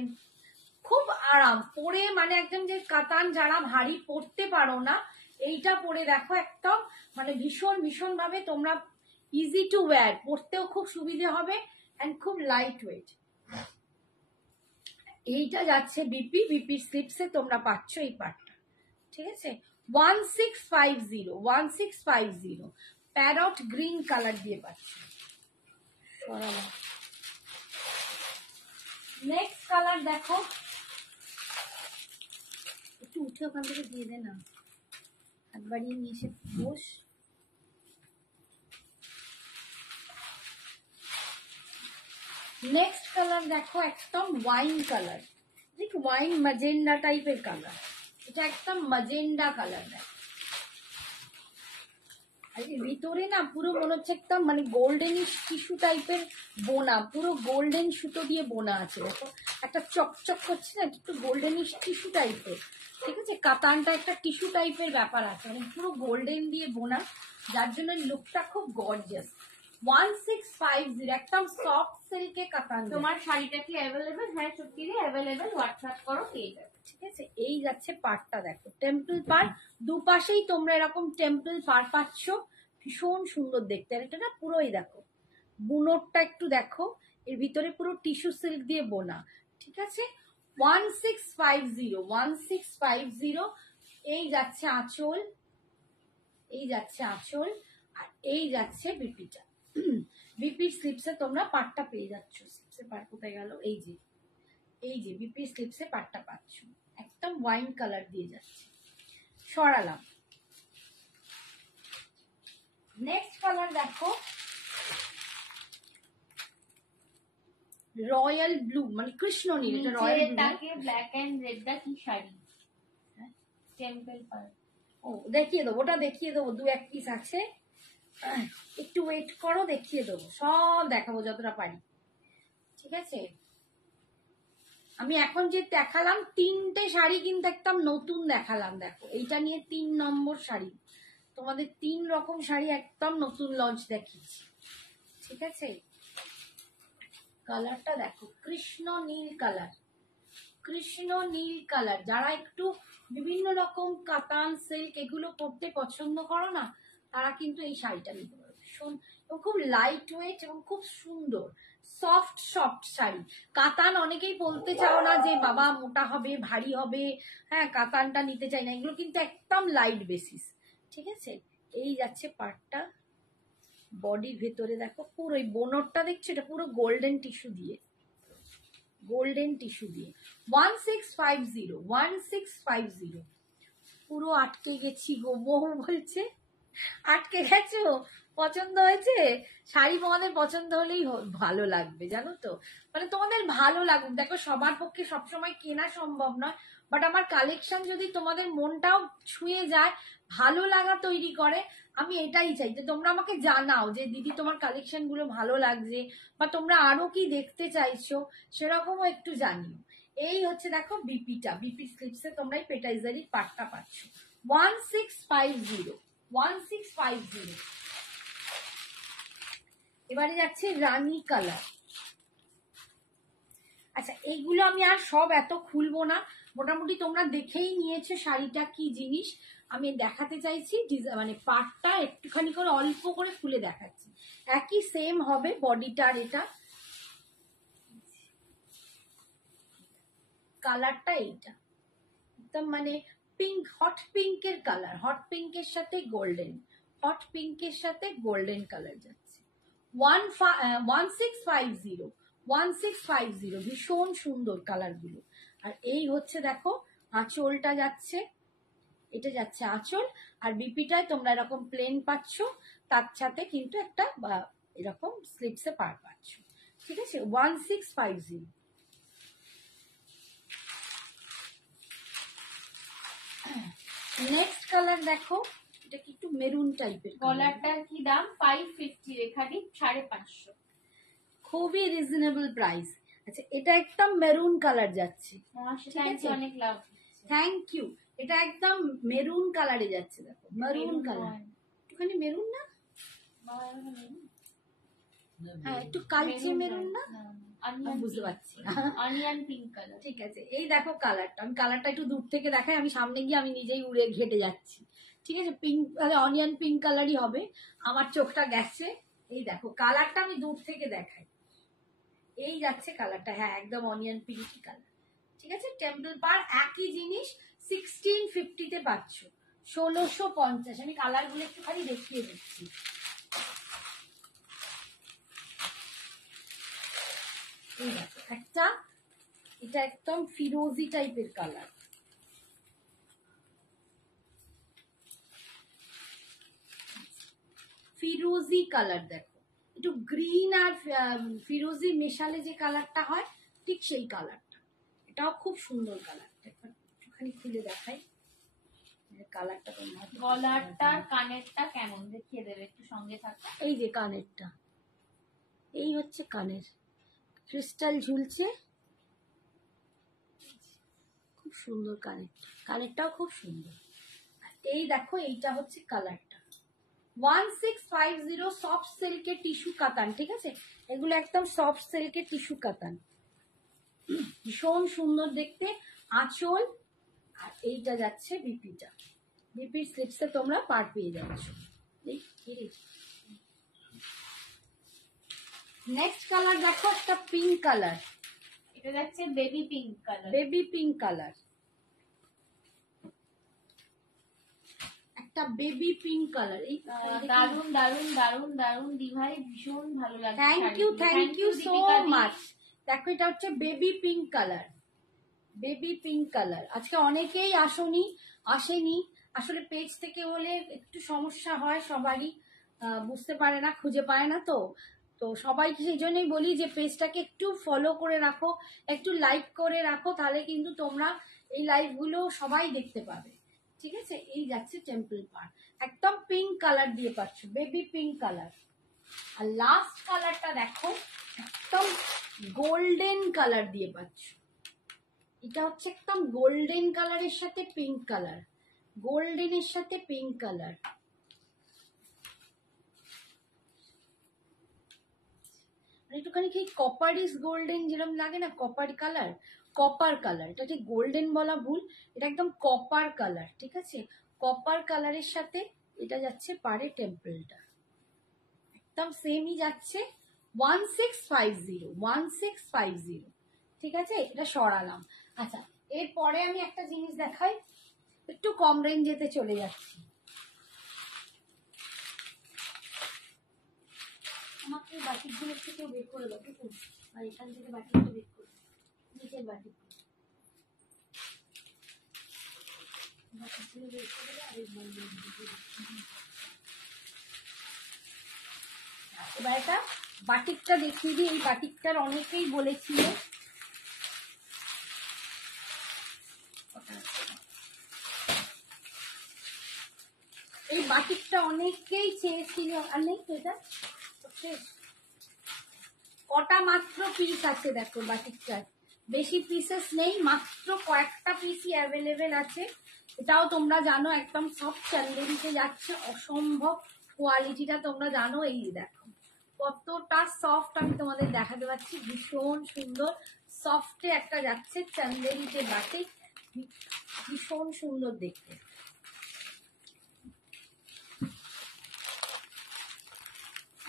খুব আরাম পরে, মানে একদম যে কাতান যারা ভারী পরতে পারো না, এইটা পরে দেখো একদম মানে ভীষণ ভীষণ ভাবে তোমরা ইজি টু ওয়্যার, পরতেও খুব সুবিধে হবে এন্ড খুব লাইট ওয়েট। এইটা যাচ্ছে বিপি, বিপির স্লিপসে তোমরা পাচ্ছ এই পার্টটা। ঠিক আছে, 1650 প্যারট গ্রিন কালার দিয়ে পাচ্ছ। নেক্সট কালার দেখো, একটু উঠে ওখান থেকে দিয়ে দে না, হাত বাড়িয়ে নিয়ে এসে বস। নেক্সট কালার দেখো একদম ওয়াইন কালার, ঠিক ওয়াইন ম্যাজেন্ডা টাইপের কালার, এটা একদম ম্যাজেন্ডা কালার দেখ। আর এর ভিতরে না পুরো মনে হচ্ছে একদম মানে গোল্ডেনিশ টিস্যু টাইপের বোনা, পুরো গোল্ডেন সুতো দিয়ে বোনা আছে দেখো, একটা চকচক করছে না, একটু গোল্ডেনিশ টিস্যু টাইপের। ঠিক আছে, কাতানটা একটা টিস্যু টাইপের ব্যাপার আছে, মানে পুরো গোল্ডেন দিয়ে বোনা, যার জন্য লুকটা খুব গর্জিয়াস। 1650 একদম সফট সিল্কে কাতান। তোমার শাড়িটা কি অ্যাভেলেবেল? হ্যাঁ সত্যি অ্যাভেলেবেল, হোয়াটসঅ্যাপ করো পেয়ে যাবে। ঠিক আছে, এই যাচ্ছে পাড়টা দেখো, টেম্পল পাড়, দুপাশেই তোমরা এরকম টেম্পল পাড় পাচ্ছ, ভীষণ সুন্দর দেখতে। আর এটা না পুরোই দেখো বুনোরটা একটু দেখো, এর ভিতরে পুরো টিস্যু সিল্ক দিয়ে বোনা। ঠিক আছে, 1650 এই যাচ্ছে আঁচল, এই যাচ্ছে আঁচল, আর এই যাচ্ছে বিপিটা। বিপির স্লিপসে তোমরা পাটটা পেয়ে যাচ্ছ। স্লিপসে পাট কোথায় গেল? এই যে এই যে বিপির স্লিপসে পাটটা পাচ্ছ, একদম ওয়াইন কালার দিয়ে যাচ্ছে। সরালাম। নেক্সট কালার দেখো রয়্যাল ব্লু, মানে কৃষ্ণ নীল, এটা royal blue. Black and red দা কি শাড়ি, টেম্পল পার। ও দেখিয়ে দেবো, ওটা দেখিয়ে দেবো, দু এক পিস আছে, একটু ওয়েট করো, দেখিয়ে দেবো, সব দেখাবো যতটা পারি। ঠিক আছে, আমি এখন যে দেখালাম তিনটে শাড়ি কিন্তু একদম নতুন দেখালাম, দেখো এইটা নিয়ে 3 নম্বর শাড়ি, তোমাদের 3 রকম শাড়ি একদম নতুন লঞ্চ দেখিয়েছি। ঠিক আছে, কালারটা দেখো কৃষ্ণ নীল কালার, কৃষ্ণ নীল কালার। যারা একটু বিভিন্ন রকম কাতান সিল্ক এগুলো পরতে পছন্দ করো না, তারা কিন্তু এই শাড়িটা নিতে পারবে। ভীষণ খুব লাইট ওয়েট এবং খুব সুন্দর সফট সফট শাড়ি। কাতান অনেকেই বলতে চাও না যে বাবা মোটা হবে ভারী হবে, হ্যাঁ কাতানটা নিতে চাই না, এগুলো কিন্তু একদম লাইট বেসিস। ঠিক আছে, এই যাচ্ছে পার্টটা, বডির ভেতরে দেখো পুরো এই বোনরটা দেখছো, এটা পুরো গোল্ডেন টিস্যু দিয়ে, গোল্ডেন টিস্যু দিয়ে। 1650 পুরো আটকে গেছি গো, বহু বলছে আটকে গেছো, পছন্দ হয়েছে শাড়ি? তোমাদের পছন্দ হলেই ভালো লাগবে, জানো তো, মানে তোমাদের ভালো লাগুক। দেখো সবার পক্ষে সবসময় কেনা সম্ভব নয়, বাট আমার কালেকশন যদি তোমাদের মনটাও ছুঁয়ে যায়, ভালো লাগা তৈরি করে, আমি এটাই চাই যে তোমরা আমাকে জানাও যে দিদি তোমার কালেকশন গুলো ভালো লাগছে, বা তোমরা আরো কি দেখতে চাইছো সেরকমও একটু জানিও। এই হচ্ছে দেখো বিপিটা, বিপি স্লিপসে তোমরা এই পেটাইজারির পাটটা পাচ্ছ 1650। এবারে যাচ্ছে রানী কালার। আচ্ছা এইগুলো আমি আর সব এত খুলবো না, মোটামুটি তোমরা দেখেই নিয়েছো শাড়িটা কি জিনিস। আমি দেখাতে চাইছি মানে পাটটা একটুখানি করে অল্প করে খুলে দেখাচ্ছি, একই সেম হবে বডিটা। আর এটা কালারটা এইটা একদম মানে পিঙ্ক, হট পিঙ্কের কালার, হট পিঙ্কের সাথে গোল্ডেন, হট পিঙ্কের সাথে গোল্ডেন কালার যাচ্ছে। 1650 ভীষণ সুন্দর কালার গুলো। আর এই হচ্ছে দেখো আঁচলটা যাচ্ছে, এটা যাচ্ছে আঁচল, আর বিপিটায় তোমরা এরকম প্লেন পাচ্ছ, তার সাথে কিন্তু একটা এরকম স্লিপসে পার পাচ্ছ, ঠিক আছে। 1650। নেক্সট কালার দেখো, এটা কি একটু মেরুন টাইপের, কলারটার কি দাম? 550 রেখাটি 550, খুবই রিজনেবল প্রাইস। আচ্ছা এটা একদম মেরুন কালার যাচ্ছে, অনেক লাভ। Thank you. এটা একদম মেরুন কালারে যাচ্ছে, দেখো মেরুন কালার, একটুখানি মেরুন না, হ্যাঁ একটু কালচে মেরুন না, আমি বুঝতে পারছি অনিয়ন পিঙ্ক কালার। ঠিক আছে, এই দেখো কালারটা, আমি কালারটা একটু দূর থেকে দেখাই, আমি সামনে গিয়ে আমি নিজেই উড়ে ঘেটে যাচ্ছি, ঠিক আছে। পিঙ্ক, অনিয়ন পিঙ্ক কালারই হবে, আমার চোখটা গেছে। এই দেখো কালারটা আমি দূর থেকে দেখাই, এই যাচ্ছে কালারটা, হ্যাঁ একদম অনিয়ন পিঙ্কি কালার, ঠিক আছে। টেম্পল পার একই জিনিস 1650 পাচ্ছ, 1650। আমি কালার গুলো একটুখানি দেখিয়ে দিচ্ছি। এই দেখো একটা, এটা একদম ফিরোজি টাইপের কালার, ফিরোজি কালার দেখো, একটু গ্রিন আর ফিরোজি মেশালে যে কালারটা হয় ঠিক সেই কালারটা, এটাও খুব সুন্দর কালার। একটুখানি খুলে দেখাই কালারটা। গলারটার কানেরটা কেমন দেখিয়ে দেবে একটু, সঙ্গে থাকা। এই যে কানেরটা, এই হচ্ছে কানের, ক্রিস্টাল ঝুলছে, খুব সুন্দর কানের, কানেরটাও খুব সুন্দর। এই দেখো এইটা হচ্ছে কালারটা 1650 সফট সিল্কের টিস্যু কাতান, ঠিক আছে। এগুলো একদম সফট সিল্কের টিস্যু কাতান, ভীষণ সুন্দর দেখতে। আঁচল আর এইটা যাচ্ছে বিপিটা, বিপির স্লিপসে তোমরা পার পেয়ে যাচ্ছ। নেক্সট কালার দেখো, একটা পিঙ্ক কালার, এটা যাচ্ছে baby pink colour, baby pink colour, একটা বেবি পিঙ্ক কালার। এই দারুন দারুন দারুন দারুন দিভাই, ভীষণ ভালো লাগছে। Thank you so much. দেখো এটা হচ্ছে baby pink colour, baby pink colour. আজকে অনেকেই আসেনি, আসলে পেজ থেকে হলে একটু সমস্যা হয় সবারই, বুঝতে পারে না, খুঁজে পায় না, তো সবাইকে সেই জন্যই বলি যে পেজটাকে একটু ফলো করে রাখো, একটু লাইক করে রাখো, তাহলে কিন্তু তোমরা এই লাইভগুলো সবাই দেখতে পাবে, ঠিক আছে। এই যাচ্ছে টেম্পল পার, একদম পিঙ্ক কালার দিয়ে পাচ্ছ, বেবি পিঙ্ক কালার। আর লাস্ট কালারটা দেখো, একদম গোল্ডেন কালার দিয়ে পাচ্ছ, এটা হচ্ছে একদম গোল্ডেন কালারের সাথে পিঙ্ক কালার, গোল্ডেনের সাথে পিঙ্ক কালার। একটুখানি কি কপারিস গোল্ডেন যেরকম লাগে না, কপার কালার, কপার কালার, এটা ঠিক গোল্ডেন বলা ভুল, এটা একদম কপার কালার, ঠিক আছে। কপার কালারের সাথে এটা যাচ্ছে পারে টেম্পলটা, একদম সেমই যাচ্ছে 1650, ঠিক আছে। এটা সরালাম। আচ্ছা এরপরে আমি একটা জিনিস দেখাই, একটু কম রেঞ্জেতে চলে যাচ্ছি। আমাকে বাটিকগুলো একটু কেউ বের করে দাও, ঠিক আছে, আর এখান থেকে বাটিকটা বের করে, নিচের বাটিক বের করে দাও। এবার এটা বাটিকটা দেখিয়ে দিই, এই বাটিকটার অনেকেই বলেছিল, এই বাটিকটা অনেকেই চেয়েছিল, আর নেই তো এটা, কটা মাত্র পিস আছে দেখো বাটিকটার, বেশি পিসেস নেই, মাত্র কয়েকটা পিসই অ্যাভেলেবেল আছে। এটাও তোমরা জানো একদম সফট চান্দেরিতে যাচ্ছে, অসম্ভব কোয়ালিটিটা তোমরা জানো। এই দেখো কতটা সফট, আমি তোমাদের দেখাতে পাচ্ছি, ভীষণ সুন্দর সফটে একটা যাচ্ছে চান্দেরিতে বাটিক, ভীষণ সুন্দর দেখতে।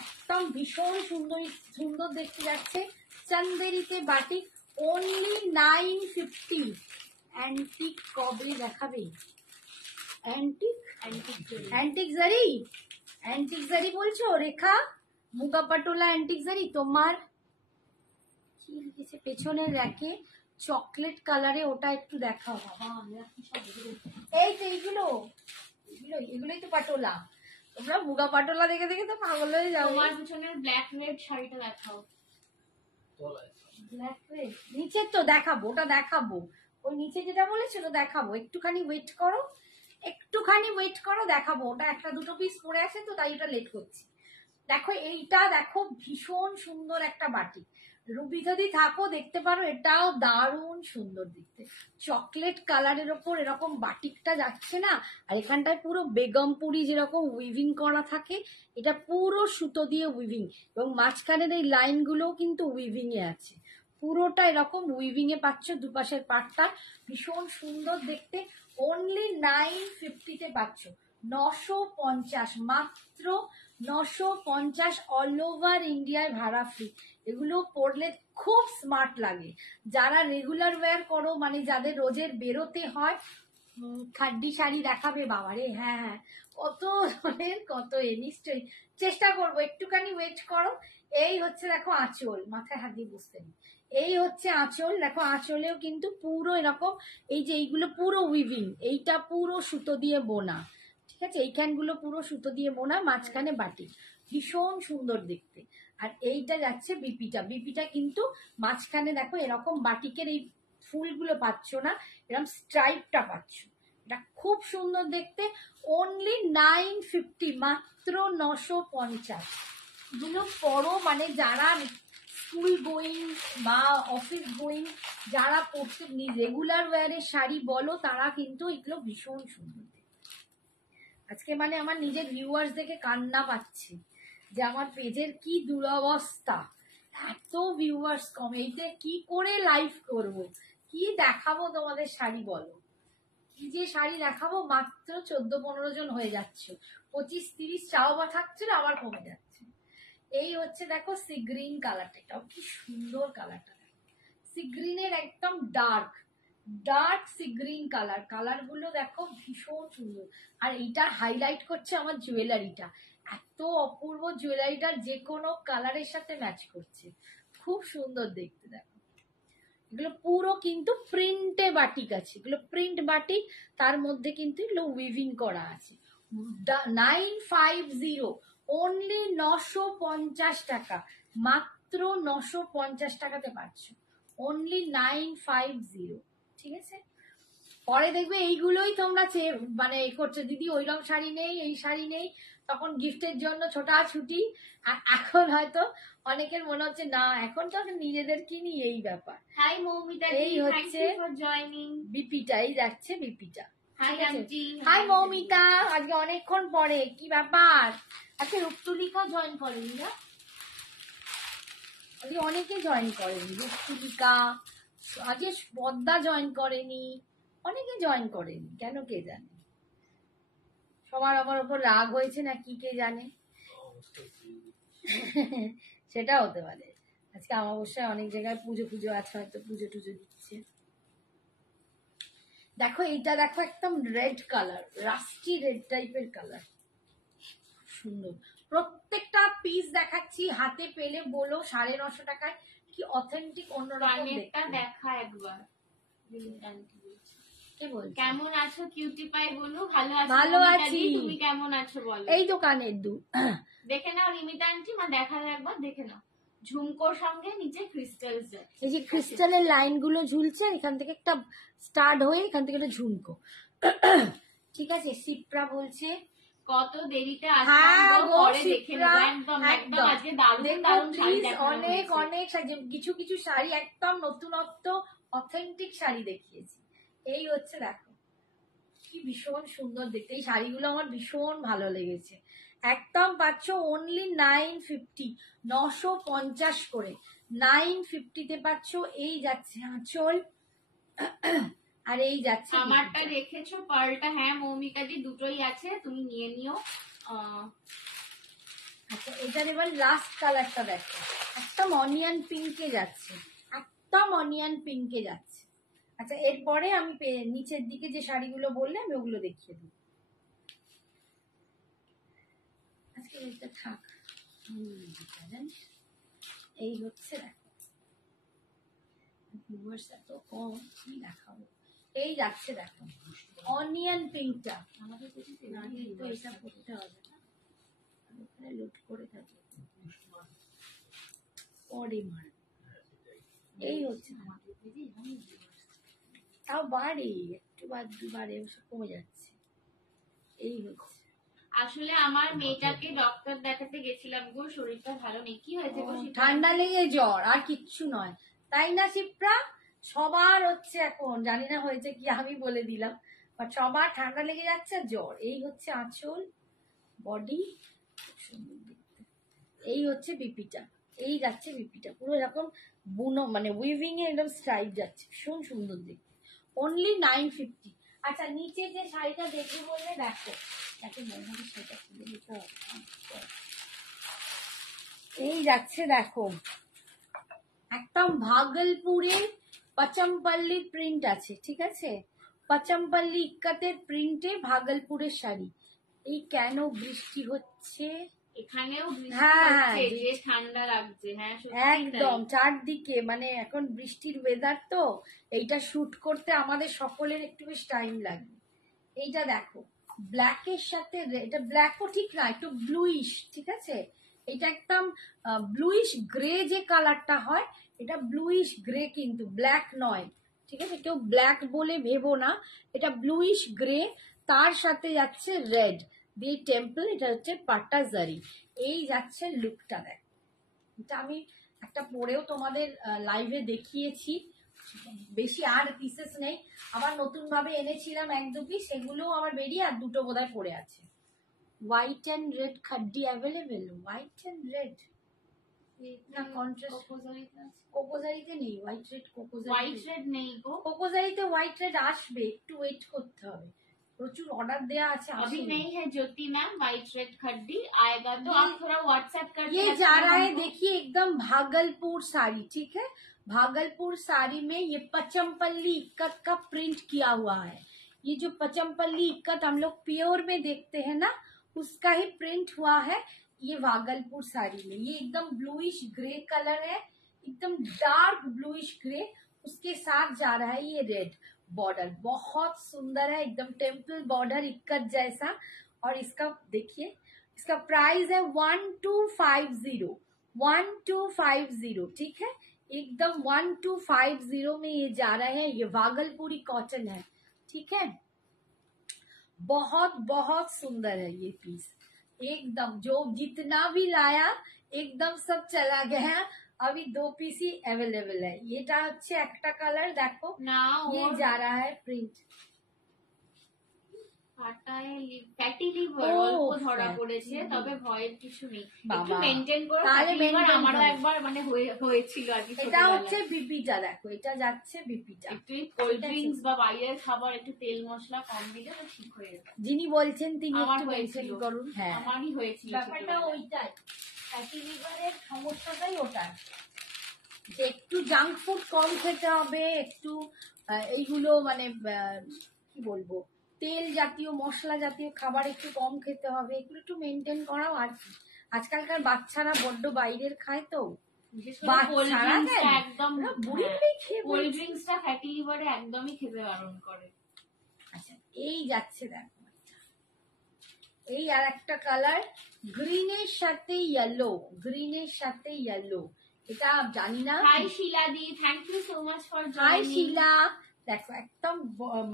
একদম ভীষণ সুন্দর দেখতে যাচ্ছে চান্দেরিতে বাটিক, অনলি 950। অ্যান্টিক কবে দেখাবে? অ্যান্টিক অ্যান্টিক জারি, অ্যান্টিক জারি বলছো রেখা? মুগা পাটোলা অ্যান্টিক জারি তোমার কি লিখেছে পেছনের র্যাকে? চকলেট কালারে, ওটা একটু দেখাও বাবা। এই তো এইগুলো, এগুলোই তো পাটোলা। তোমরা মুগা পাটোলা দেখে দেখে তো পাগল হয়ে যাও। তোমার পিছনের ব্ল্যাক রেড শাড়িটা দেখাও। ব্ল্যাক রেড নিচে তো দেখাবো, ওটা দেখাবো। ওই নিচে যেটা বলেছিল দেখাবো, একটুখানি ওয়েট করো, একটুখানি ওয়েট করো, দেখাবো। ওটা একটা দুটো পিস পড়ে আছে তো তাই ওটা লেট করছি। দেখো এইটা দেখো, ভীষণ সুন্দর একটা বাটি। রুবি যদি থাকো দেখতে পারো, এটাও দারুণ সুন্দর দেখতে। চকলেট কালারের ওপর এরকম বাটিকটা যাচ্ছে না, আর এখানটায় পুরো বেগমপুরি যেরকম উইভিং করা থাকে, এটা পুরো সুতো দিয়ে উইভিং, এবং মাঝখানের এই লাইনগুলোও কিন্তু উইভিং এ আছে। পুরোটা এরকম উইভিং এ পাচ্ছ, দুপাশের পাটটা ভীষণ সুন্দর দেখতে। অনলি 950 পাচ্ছ, 950, মাত্র 950, অল ওভার ইন্ডিয়ায় ভাড়া ফ্রি। এগুলো পরলে খুব স্মার্ট লাগে। যারা রেগুলার ওয়্যার করো, মানে যাদের রোজের বেরোতে হয়, খাড্ডি শাড়ি দেখাবে বাবারে। হ্যাঁ হ্যাঁ, কত ধরনের কত নিশ্চয়ই চেষ্টা করবো, একটুখানি ওয়েট করো। এই হচ্ছে দেখো আঁচল, মাথায় হাত দিয়ে বুঝতে নেই। এই হচ্ছে আঁচল, দেখো আঁচলেও কিন্তু পুরো এরকম, এই যে এইগুলো পুরো উইভিং, এইটা পুরো সুতো দিয়ে বোনা, ঠিক আছে? এইখানগুলো পুরো সুতো দিয়ে বোনা, মাঝখানে বাটি, ভীষণ সুন্দর দেখতে। আর এইটা যাচ্ছে বিপিটা, বিপিটা কিন্তু মাঝখানে দেখো এরকম বাটিকের এই ফুলগুলো পাচ্ছ না, এরকম স্ট্রাইপটা পাচ্ছ, এটা খুব সুন্দর দেখতে। অনলি 950, মাত্র 950। এগুলো পরো, মানে যারা স্কুল গোয়িং বা অফিস গোয়িং, যারা পড়তে রেগুলার ওয়্যারের শাড়ি বলো, তারা কিন্তু এগুলো ভীষণ সুন্দর। আজকে মানে আমার নিজের ভিউয়ার্স দেখে কান্না পাচ্ছি যে আমার পেজের কি দুরবস্থা, এত ভিউয়ার্স কম। এইটা কি করে লাইভ করব, কি দেখাবো তোমাদের শাড়ি বলো? কি যে শাড়ি দেখাবো, মাত্র 14-15 জন হয়ে যাচ্ছে, 25-30 চাও বা থাকছিল, আবার কমে যাচ্ছে। এই হচ্ছে দেখো সি গ্রিন কালারটা, এটাও কি সুন্দর কালারটা, সি গ্রিনের একদম dark dark sea green colour, colour গুলো দেখো ভীষণ সুন্দর। আর এইটা হাইলাইট করছে আমার জুয়েলারিটা, এত অপূর্ব জুয়েলারিটা, যে কোনো কালারের সাথে ম্যাচ করছে, খুব সুন্দর দেখতে। দেখো এগুলো পুরো কিন্তু প্রিন্টে বাটিক আছে, এগুলো প্রিন্ট বাটিক, তার মধ্যে কিন্তু এগুলো উইভিং করা আছে। 950, অনলি 950 টাকা, মাত্র 950 টাকাতে পাচ্ছ, অনলি 950, ঠিক আছে? পরে দেখবে এইগুলোই তোমরা মানে করছো, দিদি ওই রকম শাড়ি নেই, এই শাড়ি নেই, তখন গিফটের জন্য ছোটাছুটি। আর এখন হয়তো অনেকের মনে হচ্ছে না, এখন তো নিজেদের কিনি, এই ব্যাপার। হাই মৌমিতা, এই হচ্ছে জয়নিং বিপিটাই যাচ্ছে, বিপিটা। হাই আন্টি, হাই মৌমিতা, আজকে অনেকক্ষণ পরে, কি ব্যাপার? আজকে রূপতুলিকাও জয়েন করেনি না, আজকে অনেকে জয়েন করেনি, রূপতুলিকা, আজকে পদ্মা জয়েন করেনি, অনেকে জয়েন করেনি, কেন কে জানে? সবার আমার ওপর রাগ হয়েছে না কি কে জানে, সেটা হতে পারে। আজকে অমাবস্যায় অনেক জায়গায় পুজো পুজো আছে, হয়তো পুজো টুজো দিচ্ছে। দেখো এইটা দেখো, একদম রেড কালার, রাস্টি রেড টাইপের কালার, সুন্দর। প্রত্যেকটা পিস দেখাচ্ছি, হাতে পেলে বলো 950 টাকায়, কি অথেন্টিক অন্যরকম দেখতে। দেখা একবার কেমন আছো কিউটি পাই বলো? ভালো আছি, তুমি কেমন আছো বলো? এই দোকানের দেখে নাও রিমিতা আন্টি, দেখা একবার দেখে নাও। ঝুমকোর সঙ্গে নিচে ক্রিস্টাল, এই যে ক্রিস্টালের লাইন গুলো ঝুলছে, এখান থেকে একটা স্টার্ট হয়ে এখান থেকে একটা ঝুমকো, ঠিক আছে? সিপ্রা বলছে কত দেরিতে অনেক অনেক কিছু কিছু শাড়ি একদম নতুনত্ব অথেন্টিক শাড়ি দেখিয়েছি। এই হচ্ছে দেখো কি ভীষণ সুন্দর দেখতে, এই শাড়িগুলো আমার ভীষণ ভালো লেগেছে। একদম পাচ্ছ অনলি 950, 950 করে 950-তে পাচ্ছ। এই যাচ্ছে আঁচল, আর এই যাচ্ছে আমারটা রেখেছো পার্লটা। হ্যাঁ মৌমিকা দি, দুটোই আছে, তুমি নিয়ে নিও। আচ্ছা, এটার এবার লাস্ট কালারটা দেখো, একদম অনিয়ন পিঙ্কে যাচ্ছে, একদম অনিয়ন পিঙ্কে যাচ্ছে। আচ্ছা এরপরে আমি নিচের দিকে যে শাড়িগুলো বললে আমি ওগুলো দেখিয়ে দিই। আজকে এটা থাক, জানিস এই হচ্ছে দেখো ভিউয়ার্স এত কম, আমি দেখাবো। এই যাচ্ছে দেখো অনিয়ন পিঙ্কটা, আমাদের তো এটা করতে হবে না, ওখানে লুট করে থাকে পরে মার। এই হচ্ছে তাও বাড়ে একটু বাদ বাড়ে কমে যাচ্ছে। এই হচ্ছে আসলে আমার মেয়েটাকে ডক্টর দেখাতে গেছিলাম গো, শরীরটা ভালো নেই। কি হয়েছে গো? ঠান্ডা লেগে জ্বর আর কিচ্ছু নয়, তাই না শিপ্রা? সবার হচ্ছে এখন, জানি না হয়েছে কি, আমি বলে দিলাম, বাট সবার ঠান্ডা লেগে যাচ্ছে জ্বর। এই হচ্ছে আঁচল, বডি, এই হচ্ছে বিপিটা, এই যাচ্ছে বিপিটা পুরো এরকম বুনো মানে উইভিং এ এরকম স্টাইল যাচ্ছে, ভীষণ সুন্দর দেখতে। অনলি 950। আচ্ছা নিচে যে শাড়িটা দেখবে বললে দেখো, শাড়িটা খুলে দিতে হবে। এই যাচ্ছে দেখো একদম ভাগলপুরের পচমপল্লির প্রিন্ট আছে, ঠিক আছে, পচমপল্লি ইক্কাতের প্রিন্টে ভাগলপুরের শাড়ি। এই কেন বৃষ্টি হচ্ছে এখানেও হ্যাঁ যে ঠান্ডা লাগছে। হ্যাঁ একদম চারদিকে, মানে এখন বৃষ্টির ওয়েদার তো এইটা শুট করতে আমাদের সকলের একটু বেশ টাইম লাগবে। এইটা দেখো ব্ল্যাকের সাথে, এটা ব্ল্যাকও ঠিক না, একটু ব্লুইশ, ঠিক আছে, এটা একদম ব্লুইশ গ্রে যে কালারটা হয়, এটা ব্লুইশ গ্রে কিন্তু ব্ল্যাক নয়, ঠিক আছে, কেউ ব্ল্যাক বলে ভেবো না, এটা ব্লুইশ গ্রে, তার সাথে যাচ্ছে রেড দিয়ে টেম্পল, এটা হচ্ছে পাট্টা জারি। এই যাচ্ছে লুকটা দেখ, এটা আমি একটা পরেও তোমাদের লাইভে দেখিয়েছি, বেশি আর পিসেস নেই, আবার নতুন ভাবে এনেছিলাম এক দু পিস, সেগুলো আমার বেরিয়ে আর দুটো বোধহয় পড়ে আছে। হোয়াইট এন্ড রেড খাড্ডি অ্যাভেলেবেল, হোয়াইট এন্ড রেড না কন্ট্রাস্ট কোকোজারিতে নেই, হোয়াইট রেড হোয়াইট রেড নেই গো, কোকোজারিতে হোয়াইট রেড আসবে, একটু ওয়েট করতে হবে, প্রচুর অর্ডার দেয়া আছে। अभी नहीं है ज्योति मैम, व्हाइट रेड खड्डी आएगा तो आप थोड़ा व्हाट्सएप कर ये जा रहा है देखिए एकदम भागलपुर साड़ी, ठीक है, भागलपुर साड़ी में ये पचमपल्ली इक्कत का प्रिंट किया हुआ है। ये जो पचमपल्ली इक्कत हम लोग प्योर में देखते हैं ना, उसका ही प्रिंट हुआ है ये भागलपुर साड़ी में। ये एकदम ब्लूइश ग्रे कलर है, एकदम डार्क ब्लूइश ग्रे, उसके साथ जा रहा है ये रेड बॉर्डर, बहुत सुंदर है, एकदम टेम्पल बॉर्डर इक्कत जैसा। और इसका देखिए, इसका प्राइस है 1250, 1250, ठीक है, एकदम 1250 में ये जा रहा है। ये भागलपुरी कॉटन है, ठीक है, बहुत बहुत सुंदर है ये पीस, एकदम जो जितना भी लाया एकदम सब चला गया, अभी 2 पीस ही अवेलेबल है। এটা হচ্ছে একটা কালার দেখো না, ये जा रहा है प्रिंट ফ্যাটি লিভার অল্প ধরা পড়েছে, তবে ভয়ের কিছু নেই, একটু মেইনটেইন করো। আমারও একবার মানে হয়েছিল আর কি। এটা হচ্ছে বিপিটা দেখো, এটা যাচ্ছে বিপিটা, একটু কোল্ড ড্রিঙ্কস বা বাইরের খাবার একটু তেল মশলা কম দিলে তো ঠিক হয়ে যাবে। যিনি বলছেন তিনি আমার একটু হয়েছিল, মেনটেন করুন। হ্যাঁ আমারই হয়েছিল, ব্যাপারটা ওইটাই, ফ্যাটি লিভারের সমস্যাটাই ওটা, যে একটু জাঙ্ক ফুড কম খেতে হবে, একটু এইগুলো মানে কি বলবো তেল জাতীয় মশলা জাতীয় খাবার একটু কম খেতে হবে, এগুলো একটু মেনটেন করাও আর কি। আজকালকার বাচ্চারা বড্ড বাইরের খায় তো, একদম কোল্ড ড্রিঙ্কসটা ফ্যাটি লিভারে একদমই খেতে বারণ করে। আচ্ছা এই যাচ্ছে দেখো, এই আর একটা কালার গ্রিনের সাথে ইয়েলো, গ্রিনের সাথে ইয়েলো, এটা জানি না। হাই শিলা দি, thank you so much for joining. Hi Shila, দেখো একদম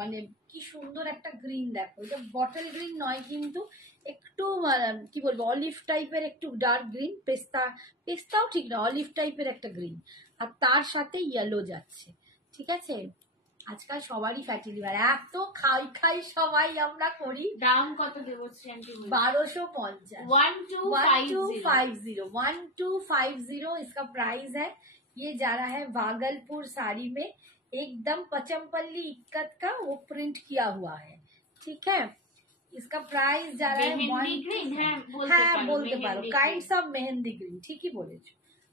মানে কি সুন্দর একটা গ্রিন, দেখো এটা বটল গ্রিন নয় কিন্তু একটু কি বলবো অলিভ টাইপের, একটু ডার্ক গ্রিন, পেস্তাও ঠিক না, অলিভ টাইপের একটা গ্রিন, আর তার সাথে ইয়েলো যাচ্ছে, ঠিক আছে। আজকাল সবারই ফ্যাটি লিভার, এত খাই সবাই আমরা করি। দাম কত দেবো? 1250, 1250 इसका प्राइस है। ये जा रहा है भागलपुर साड़ी में, एकदम पचमपल्ली इक्कत का वो प्रिंट किया हुआ है, ठीक है। इसका प्राइस जा रहा है বলতে পারো কাইন্ডস অফ মেহেন্দি গ্রিন, ঠিকই বলেছো।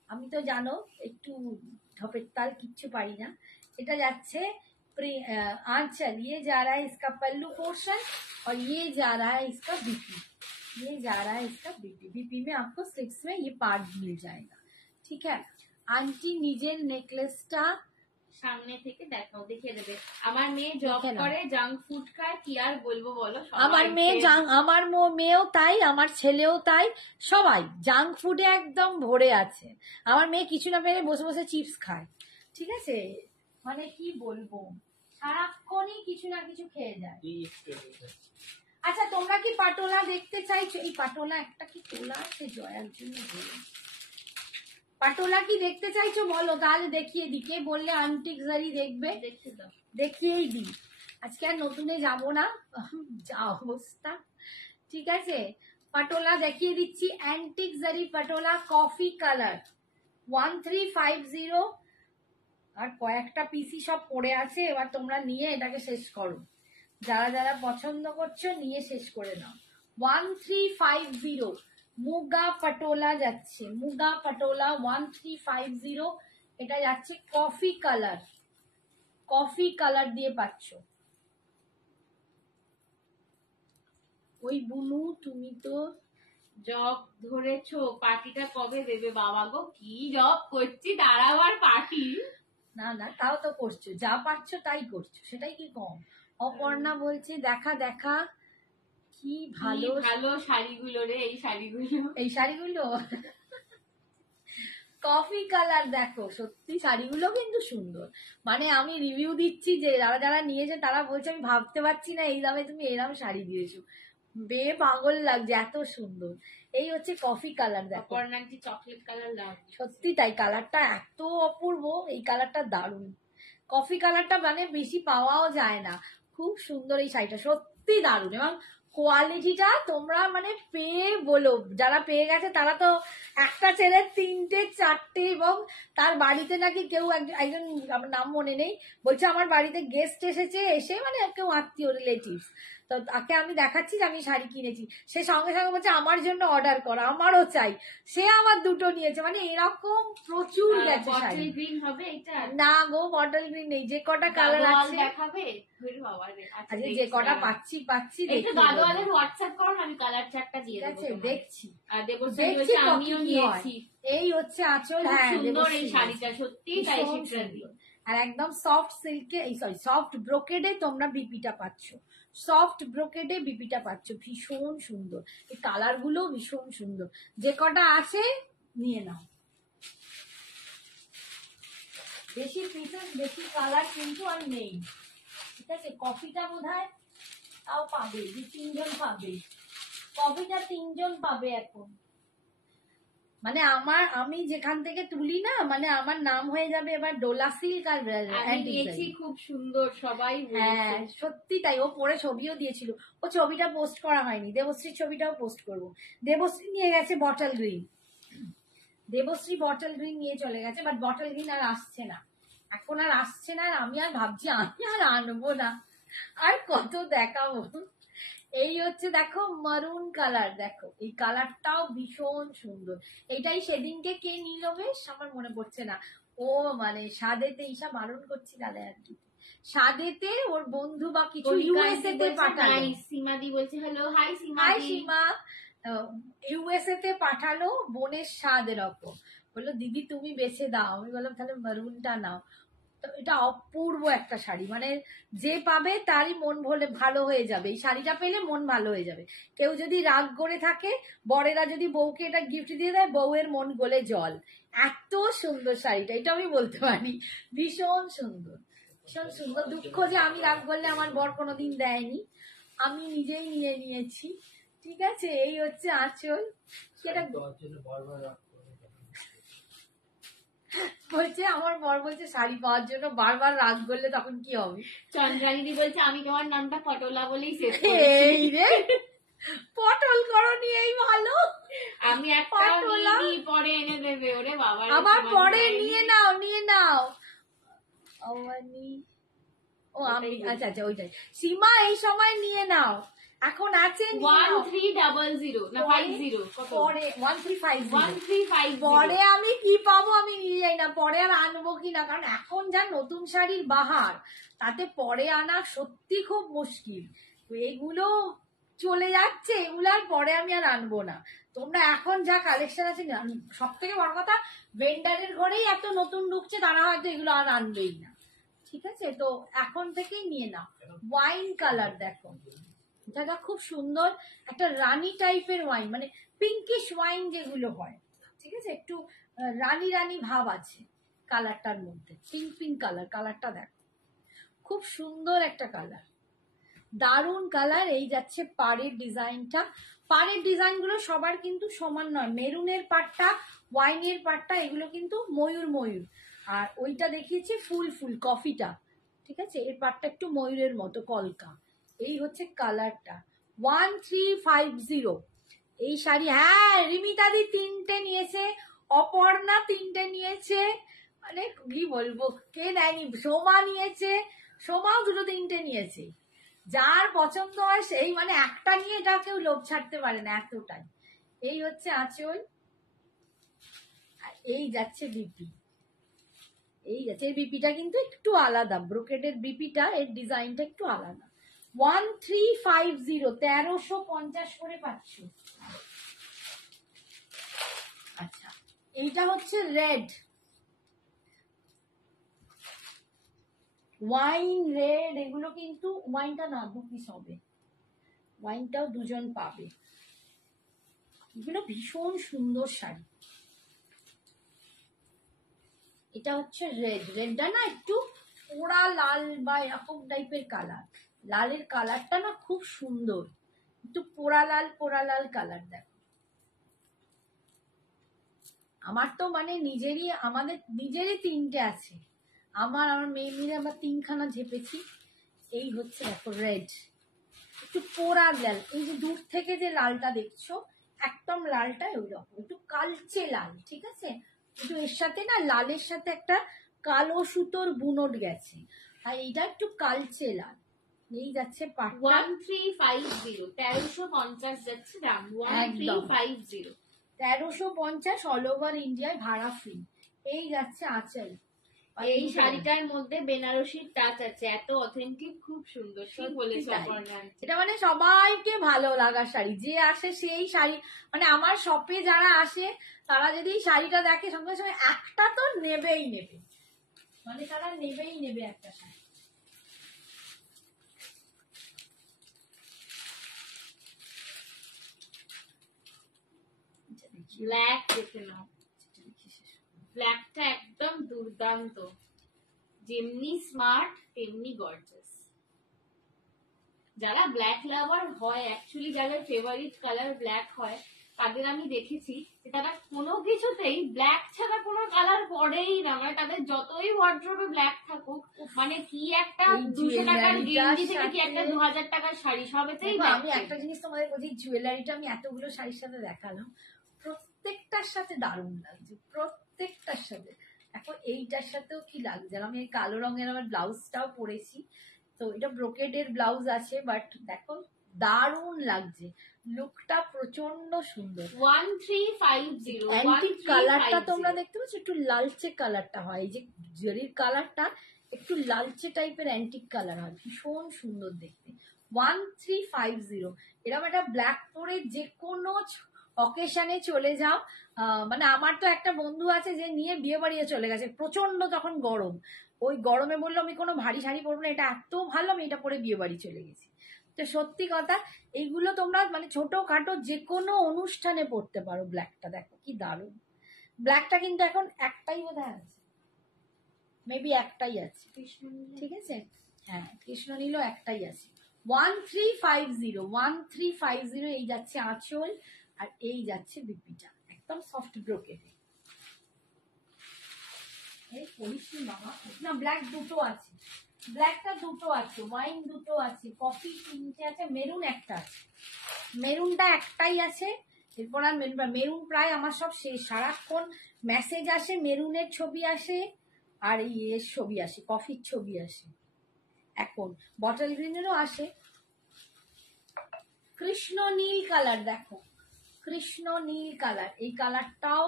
আমি তো জানো একটু ধপের তাল কিচ্ছু পারি না। এটা যাচ্ছে आंचल, ये जा रहा है इसका पल्लू पोर्शन और ये जा रहा है इसका बीपी, ये जा रहा है इसका बीपी। बीपी में आपको स्लिप्स में ये पार्ट मिल जाएगा, ठीक है। आंटी নিজের নেকলেসটা সামনে থেকে দেখাও, দেখিয়ে দেবে। আমার মেয়ে জব দেখে নাও। করে, জাঙ্ক ফুড খায়, কি আর বলবো বলো। আমার মেয়েও তাই, আমার ছেলেও তাই, সবাই জাঙ্ক ফুডে একদম ভরে আছে। আমার মেয়ে কিছু না পেলে বসে বসে চিপস খায়, ঠিক আছে। মানে কি বলবো, সারাক্ষণই কিছু না কিছু খেয়ে যায়। আচ্ছা তোমরা কি পাটোলা দেখতে চাইছো? এই পাটোলা একটা কি তোলা আছে জয়ার জন্য, পাটোলা কি দেখতে চাইছো বলো, তাহলে দেখিয়ে দিই। কে বললে আন্টিক জারি দেখবে, দেখিয়েই দিই। আজকে আর নতুনে যাব না, যা অবস্থা, ঠিক আছে। পাটোলা দেখিয়ে দিচ্ছি, অ্যান্টিক জারি পাটোলা কফি কালার 1350। আর কয়েকটা পিসি সব পড়ে আছে, এবার তোমরা নিয়ে এটাকে শেষ করো। যারা যারা পছন্দ করছো নিয়ে শেষ করে নাও। 1350 মুগা পাটোলা যাচ্ছে, মুগা পাটোলা 1350। এটা যাচ্ছে কফি কালার, কফি কালার দিয়ে পাচ্ছ। ওই বুনু তুমি তো জব ধরেছো, পার্টিটা কবে দেবে বাবা গো? কি জব করছি, দাঁড়াও আর পার্টি। না না, তাও তো করছো, যা পাচ্ছ তাই করছো, সেটাই কি কম। অপর্ণা বলছে দেখা দেখা, কি ভালো ভালো শাড়িগুলো রে, এই শাড়িগুলো কফি কালার দেখো, সত্যি শাড়িগুলো কিন্তু সুন্দর। মানে আমি রিভিউ দিচ্ছি, যে যারা যারা নিয়েছে তারা বলছে আমি ভাবতে পারছি না এই দামে তুমি এরকম শাড়ি দিয়েছো, বে পাগল লাগছে, এত সুন্দর। এই হচ্ছে কফি কালার দেখো, চকলেট কালার লাগছে, সত্যি তাই, কালারটা এত অপূর্ব, এই কালারটা দারুণ। কফি কালারটা মানে বেশি পাওয়াও যায় না, খুব সুন্দর এই শাড়িটা, সত্যি দারুণ। এবং কোয়ালিটিটা তোমরা মানে পেয়ে বলো, যারা পেয়ে গেছে তারা তো একটা ছেলে 3টে 4টে, এবং তার বাড়িতে নাকি কেউ একজন, আমার নাম মনে নেই, বলছে আমার বাড়িতে গেস্ট এসেছে, এসে মানে কেউ আত্মীয় রিলেটিভ, তো তাকে আমি দেখাচ্ছি যে আমি শাড়ি কিনেছি, সে সঙ্গে সঙ্গে বলছে আমার জন্য অর্ডার করা, আমারও চাই, সে আমার 2টো নিয়েছে। মানে এরকম প্রচুর গেছে শাড়ি। গ্রিন হবে এটা? না গো, বটল গ্রিন নেই, যে কটা কালার আছে দেখাবে, আচ্ছা যে কটা পাচ্ছি হোয়াটসঅ্যাপ করো, আমি কালার চার্টটা দিয়ে দেবো, দেখছি। আর দেবশ্রী বলছে আমিও নিয়েছি। এই হচ্ছে আঁচল, হ্যাঁ সুন্দর এই শাড়িটা, সত্যি তাই সুন্দর। আর একদম সফট সিল্কে, এই সরি সফট ব্রোকেডে তোমরা বিপিটা পাচ্ছ, সফট ব্রোকেডে বিপিটা পাচ্ছ, ভীষণ সুন্দর। এই কালার গুলো ভীষণ সুন্দর, যে কটা আছে নিয়ে নাও। বেশি পিসেস বেশি কালার কিন্তু আর নেই, ঠিক আছে। কফিটা বোধহয় তাও পাবে, 2-3 জন পাবে, কফিটা 3 জন পাবে এখন। মানে আমি যেখান থেকে তুলি না, মানে আমার নাম হয়ে যাবে এবার ডোলা সিল্ক আর খুব সুন্দর, সবাই হ্যাঁ সত্যি তাই। ও পরে ছবিও দিয়েছিল, ও ছবিটা পোস্ট করা হয়নি, দেবশ্রীর ছবিটাও পোস্ট করবো। দেবশ্রী নিয়ে গেছে bottle green, Debashree bottle green নিয়ে চলে গেছে, বাট বটল গ্রিন আর আসছে না, এখন আর আসছে না। আর আমি আর ভাবছি আমি আর আনবো না, আর কত দেখাবো। এই হচ্ছে দেখো মারুন কালার, দেখো এই কালারটাও ভীষণ সুন্দর। এটাই সেদিনকে কে নিল বেশ আমার মনে পড়ছে না, ও মানে সাদেতে, ঈশা বারণ করছি দাদা আর কি, সাদেতে ওর বন্ধু বা কিছু ইউএসএ তে পাঠালো। সীমাদি বলছে হ্যালো, হাই সীমা, ইউএসএ তে পাঠালো বোনের স্বাদ, এরকম বললো দিদি তুমি বেছে দাও। আমি বললাম তাহলে মারুনটা নাও। তো এটা অপূর্ব একটা শাড়ি, মানে যে পাবে তারই মন ভালো হয়ে যাবে, এই শাড়িটা পেলে মন ভালো হয়ে যাবে। কেউ যদি রাগ করে থাকে, বরেরা যদি বউকে এটা গিফট দিয়ে দেয়, বউয়ের মন গলে জল, এত সুন্দর শাড়িটা, এটা আমি বলতে পারি, ভীষণ সুন্দর, ভীষণ সুন্দর। দুঃখ যে আমি রাগ করলে আমার বর কোনোদিন দেয়নি, আমি নিজেই নিয়ে নিয়েছি, ঠিক আছে। এই হচ্ছে আঁচল, সেটা বলছে আমার বর বলছে শাড়ি পাওয়ার জন্য বারবার রাগ করলে তখন কি হবে। চন্দ্রানী বলছে আমি তোমার নামটা পটোলা বলেই শেষ করেছি। এই রে পটল করনি, এই ভালো, আমি একটা পরে এনে দেবে, ওরে বাবা আমার পরে নিয়ে নাও ও আমি আচ্ছা ওইটাই। সীমা এই সময় নিয়ে নাও, এখন আছে 1300 না 50 কত পরে 1350 1350 পরে আমি কি পাবো আমি নিয়ে যাই না, পরে আর আনবো কিনা, কারণ এখন যা নতুন শাড়ির বাহার, তাতে পরে আনা সত্যি খুব মুশকিল। তো এগুলো চলে যাচ্ছে, এগুলো আর পরে আমি আর আনবো না। তোমরা এখন যা কালেকশন আছে, সব থেকে বড় কথা ভেন্ডারের ঘরেই এত নতুন ঢুকছে, তারা হয়তো এগুলো আর আনবেই না। ঠিক আছে, তো এখন থেকেই নিয়ে নাও। ওয়াইন কালার দেখো, এটা খুব সুন্দর একটা রানী টাইপের ওয়াইন, মানে পিঙ্কিশ ওয়াইন যেগুলো হয়, ঠিক আছে, একটু রানী রানী ভাব আছে কালারটার মধ্যে, পিঙ্ক পিঙ্ক কালার। কালারটা দেখো খুব সুন্দর একটা কালার, দারুন কালার। এই যাচ্ছে পাড়ের ডিজাইনটা। পাড়ের ডিজাইন গুলো সবার কিন্তু সমান নয়, মেরুনের পাড়টা, ওয়াইনের পাড়টা, এগুলো কিন্তু ময়ূর ময়ূর, আর ওইটা দেখিয়েছি ফুল ফুল কফিটা, ঠিক আছে, এর পাড়টা একটু ময়ূরের মতো কলকা। এই হচ্ছে কালারটা 1350 এই শাড়ি। হ্যাঁ, রিমিতাদি 3টে নিয়েছে, অপর্ণা 3টে নিয়েছে, মানে কি বলবো, কে নেয়নি, সোমা নিয়েছে, সোমাও 2-3টে নিয়েছে। যার পছন্দ হয় সেই, মানে একটা নিয়ে এটা কেউ লোভ ছাড়তে পারে না এতটাই। এই হচ্ছে আঁচল, এই যাচ্ছে বিপি, এই যাচ্ছে। এই বিপিটা কিন্তু একটু আলাদা, ব্রোকেডের বিপিটা, এর ডিজাইনটা একটু আলাদা। 1350 1350 করে পাচ্ছ। আচ্ছা, এইটা হচ্ছে রেড, ওয়াইন রেড, এগুলো কিন্তু ওয়াইনটা না 2 পিস হবে, ওয়াইনটাও 2জন পাবে। এগুলো ভীষণ সুন্দর শাড়ি। এটা হচ্ছে রেড, রেডটা না একটু পোড়া লাল বা এরকম টাইপের কালার, লালের কালারটা না খুব সুন্দর, একটু পোড়া লাল কালার। দেখো আমার তো মানে আমাদের নিজেরই 3টে আছে, আমার মেয়ে মিলে আমরা 3খানা ঝেপেছি। এই হচ্ছে দেখো রেড, একটু পোড়া লাল, এই যে দূর থেকে যে লালটা দেখছো একদম লালটা ওই রকম একটু কালচে লাল, ঠিক আছে, কিন্তু এর সাথে না লালের সাথে একটা কালো সুতোর বুনট গেছে, আর এইটা একটু কালচে লাল। এই যাচ্ছে 1350 1350 যাচ্ছে দাম, 1350 1350 অল ওভার ইন্ডিয়ায় ভাড়া ফ্রি। এই যাচ্ছে আঁচল, এই শাড়িটার মধ্যে বেনারসির টাচ আছে, এত অথেন্টিক, খুব সুন্দর। ঠিক বলেছো অপর্ণা, এটা মানে সবাইকে ভালো লাগা শাড়ি, যে আসে সেই শাড়ি, মানে আমার শপে যারা আসে তারা যদি শাড়িটা দেখে সঙ্গে সঙ্গে একটা তো নেবেই নেবে, মানে তারা নেবেই নেবে একটা শাড়ি। ব্ল্যাক দেখে নাও, ব্ল্যাকটা একদম দুর্দান্ত, যেমনি স্মার্ট তেমনি গর্জাস। যারা ব্ল্যাক লাভার হয়, অ্যাকচুয়ালি যাদের ফেভারিট কালার ব্ল্যাক হয়, তাদের আমি দেখেছি যে তারা কোনো কিছুতেই ব্ল্যাক ছাড়া কোনো কালার পরেই না, মানে তাদের যতই ওয়ার্ড্রোবে ব্ল্যাক থাকুক, মানে কি একটা 200 টাকার গেঞ্জি থেকে কি একটা 2000 টাকার শাড়ি, সবেতেই। আমি একটা জিনিস তোমাদের বলছি, জুয়েলারিটা আমি এতগুলো শাড়ির সাথে দেখালাম, প্রত্যেকটার সাথে দারুণ লাগছে, প্রত্যেকটার সাথে। এখন এইটার সাথেও কি লাগছে, আমি এই কালো রঙের আমার ব্লাউজটাও পরেছি, তো এটা ব্রোকেডের ব্লাউজ আছে, বাট দেখো দারুণ লাগছে, লুকটা প্রচন্ড সুন্দর। 1350 অ্যান্টিক কালারটা তোমরা দেখতে পাচ্ছ, একটু লালচে কালারটা হয়, এই যে জরির কালারটা একটু লালচে টাইপের অ্যান্টিক কালার হয়, ভীষণ সুন্দর দেখতে। 1350 এরকম একটা ব্ল্যাক পরে যে কোনো অকেশনে চলে যাও। মানে আমার তো একটা বন্ধু আছে যে নিয়ে বিয়ে বাড়িয়ে চলে গেছে, প্রচন্ড তখন গরম, ওই গরমে বললো আমি কোনো ভারী শাড়ি পরবো না, এটা এত ভালো, আমি এটা পরে বিয়ে বাড়ি চলে গেছি। তো সত্যি কথা, এইগুলো তোমরা মানে ছোটখাটো যে কোনো অনুষ্ঠানে পরতে পারো। ব্ল্যাকটা দেখো কি দারুণ, ব্ল্যাকটা কিন্তু এখন একটাই বোধহয় আছে, মেবি একটাই আছে, ঠিক আছে, হ্যাঁ কৃষ্ণনীলও একটাই আছে। 1350 এই যাচ্ছে আঁচল, আর এই যাচ্ছে বিপিটা, একদম সফট ব্রোকেডে। এই পরিষ্কার বাবা, না ব্ল্যাক দুটো আছে, ব্ল্যাকটা দুটো আছে, ওয়াইন দুটো আছে, কফি 3টে আছে, মেরুন একটা আছে, মেরুনটা একটাই আছে, এরপর আর মেরুন প্রায় আমার সব শেষ, সারাক্ষণ মেসেজ আসে, মেরুনের ছবি আসে, আর এই এর ছবি আসে, কফির ছবি আসে, এখন বটল গ্রিনেরও আসে। কৃষ্ণ নীল কালার, দেখো কৃষ্ণ নীল কালার, এই কালারটাও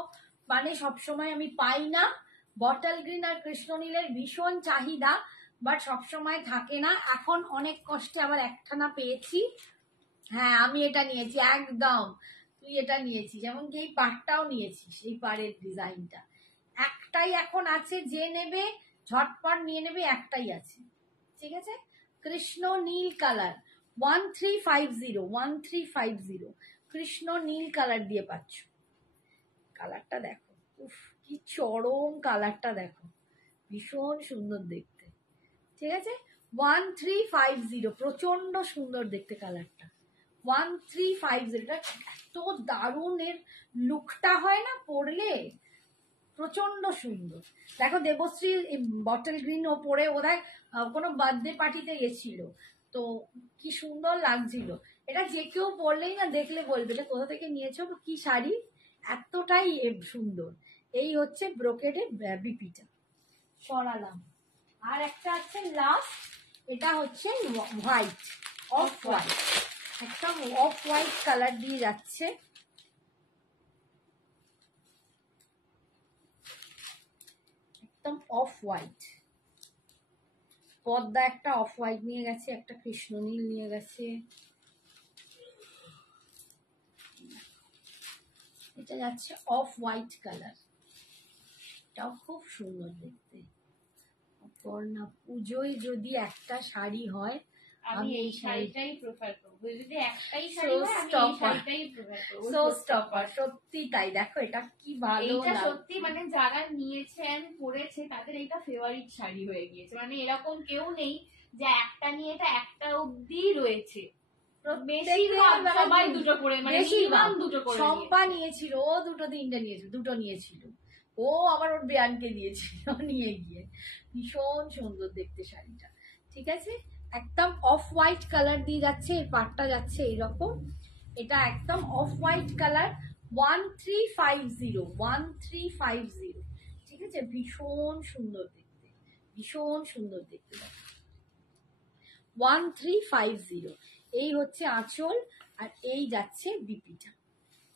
মানে সবসময় আমি পাই না। বটল গ্রিন আর কৃষ্ণ নীলের ভীষণ চাহিদা, বাট সবসময় থাকে না। এখন অনেক কষ্টে আবার একখানা পেয়েছি। হ্যাঁ আমি এটা নিয়েছি, একদম তুই এটা নিয়েছি, যেমন কি এই পাড়টাও নিয়েছিস, এই পাড়ের ডিজাইনটা একটাই এখন আছে, যে নেবে ঝটপট নিয়ে নেবে, একটাই আছে। ঠিক আছে, কৃষ্ণ নীল কালার 1350 কৃষ্ণ নীল কালার দিয়ে পাচ্ছ। কালারটা দেখো, উফ কি চরম কালারটা দেখো, ভীষণ সুন্দর দেখতে। ঠিক আছে, 1350, প্রচন্ড সুন্দর দেখতে কালারটা। 1350, এত দারুণ এর লুকটা হয় না পরলে, প্রচন্ড সুন্দর। দেখো দেবশ্রী বটল গ্রিন ও পরে বোধহয় কোনো বার্থডে পার্টিতে গেছিল, তো কি সুন্দর লাগছিল। এটা যে কেউ পরলেই না দেখলে বলবে এটা কোথা থেকে নিয়েছো, কি শাড়ি, এতটাই সুন্দর। এই হচ্ছে ব্রোকেডের বিপিটা সরালাম। আর একটা আছে লাস্ট, এটা হচ্ছে হোয়াইট, অফ হোয়াইট, একদম অফ হোয়াইট কালার দিয়ে যাচ্ছে। একদম অফ হোয়াইট, পর্দা একটা অফ হোয়াইট নিয়ে গেছে, একটা কৃষ্ণ নীল নিয়ে গেছে। এটা যাচ্ছে অফ হোয়াইট কালার, এটাও খুব সুন্দর দেখতে। অপর্ণা, পুজোয় যদি একটা শাড়ি হয় আমি এই শাড়িটাই প্রেফার করবো, যদি একটাই শাড়ি হয় আমি এই Showstopper. শাড়িটাই প্রেফার করবো। সো স্টপার, সত্যি তাই। দেখো এটা কি ভালো এইটা লাগছে। সত্যি মানে যারা নিয়েছেন পরেছে তাদের এটা ফেভারিট শাড়ি হয়ে গিয়েছে, মানে এরকম কেউ নেই যে একটা নিয়ে এটা একটা অবধি রয়েছে। বেশিরভাগ সবাই দুটো করে, মানে minimum দুটো করে শম্পা নিয়েছে। নিয়েছিল, ও দুটো তিনটে নিয়েছিল, দুটো নিয়েছিল, ও আবার ওর ব্রায়ানকে দিয়েছিল নিয়ে গিয়ে। ভীষণ সুন্দর দেখতে শাড়িটা। ঠিক আছে, একদম অফ হোয়াইট কালার দিয়ে যাচ্ছে, এর পাটটা যাচ্ছে এইরকম, এটা একদম অফ হোয়াইট কালার 1350। ঠিক আছে, ভীষণ সুন্দর দেখতে, ভীষণ সুন্দর দেখতে। 1350, এই হচ্ছে আঁচল, আর এই যাচ্ছে বিপিটা।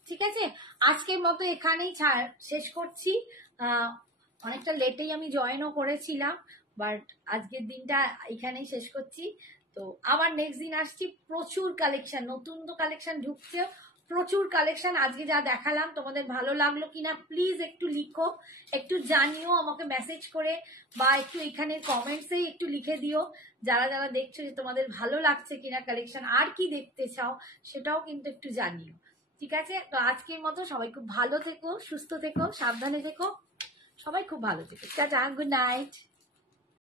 ঠিক আছে, আজকের মতো এখানেই শেষ করছি। অনেকটা লেটেই আমি জয়েনও করেছিলাম, বাট আজকের দিনটা এখানেই শেষ করছি। তো আবার নেক্সট দিন আসছি, প্রচুর কালেকশন, নতুন তো কালেকশন ঢুকছে, প্রচুর কালেকশন। আজকে যা দেখালাম তোমাদের ভালো লাগলো কিনা প্লিজ একটু লিখো, একটু জানিও আমাকে মেসেজ করে, বা একটু এখানে কমেন্টসে একটু লিখে দিও যারা যারা দেখছো যে তোমাদের ভালো লাগছে কিনা কালেকশন, আর কি দেখতে চাও সেটাও কিন্তু একটু জানিও। ঠিক আছে, তো আজকের মতো সবাই খুব ভালো থেকো, সুস্থ থেকো, সাবধানে থেকো, সবাই খুব ভালো থেকো। Tata, good night.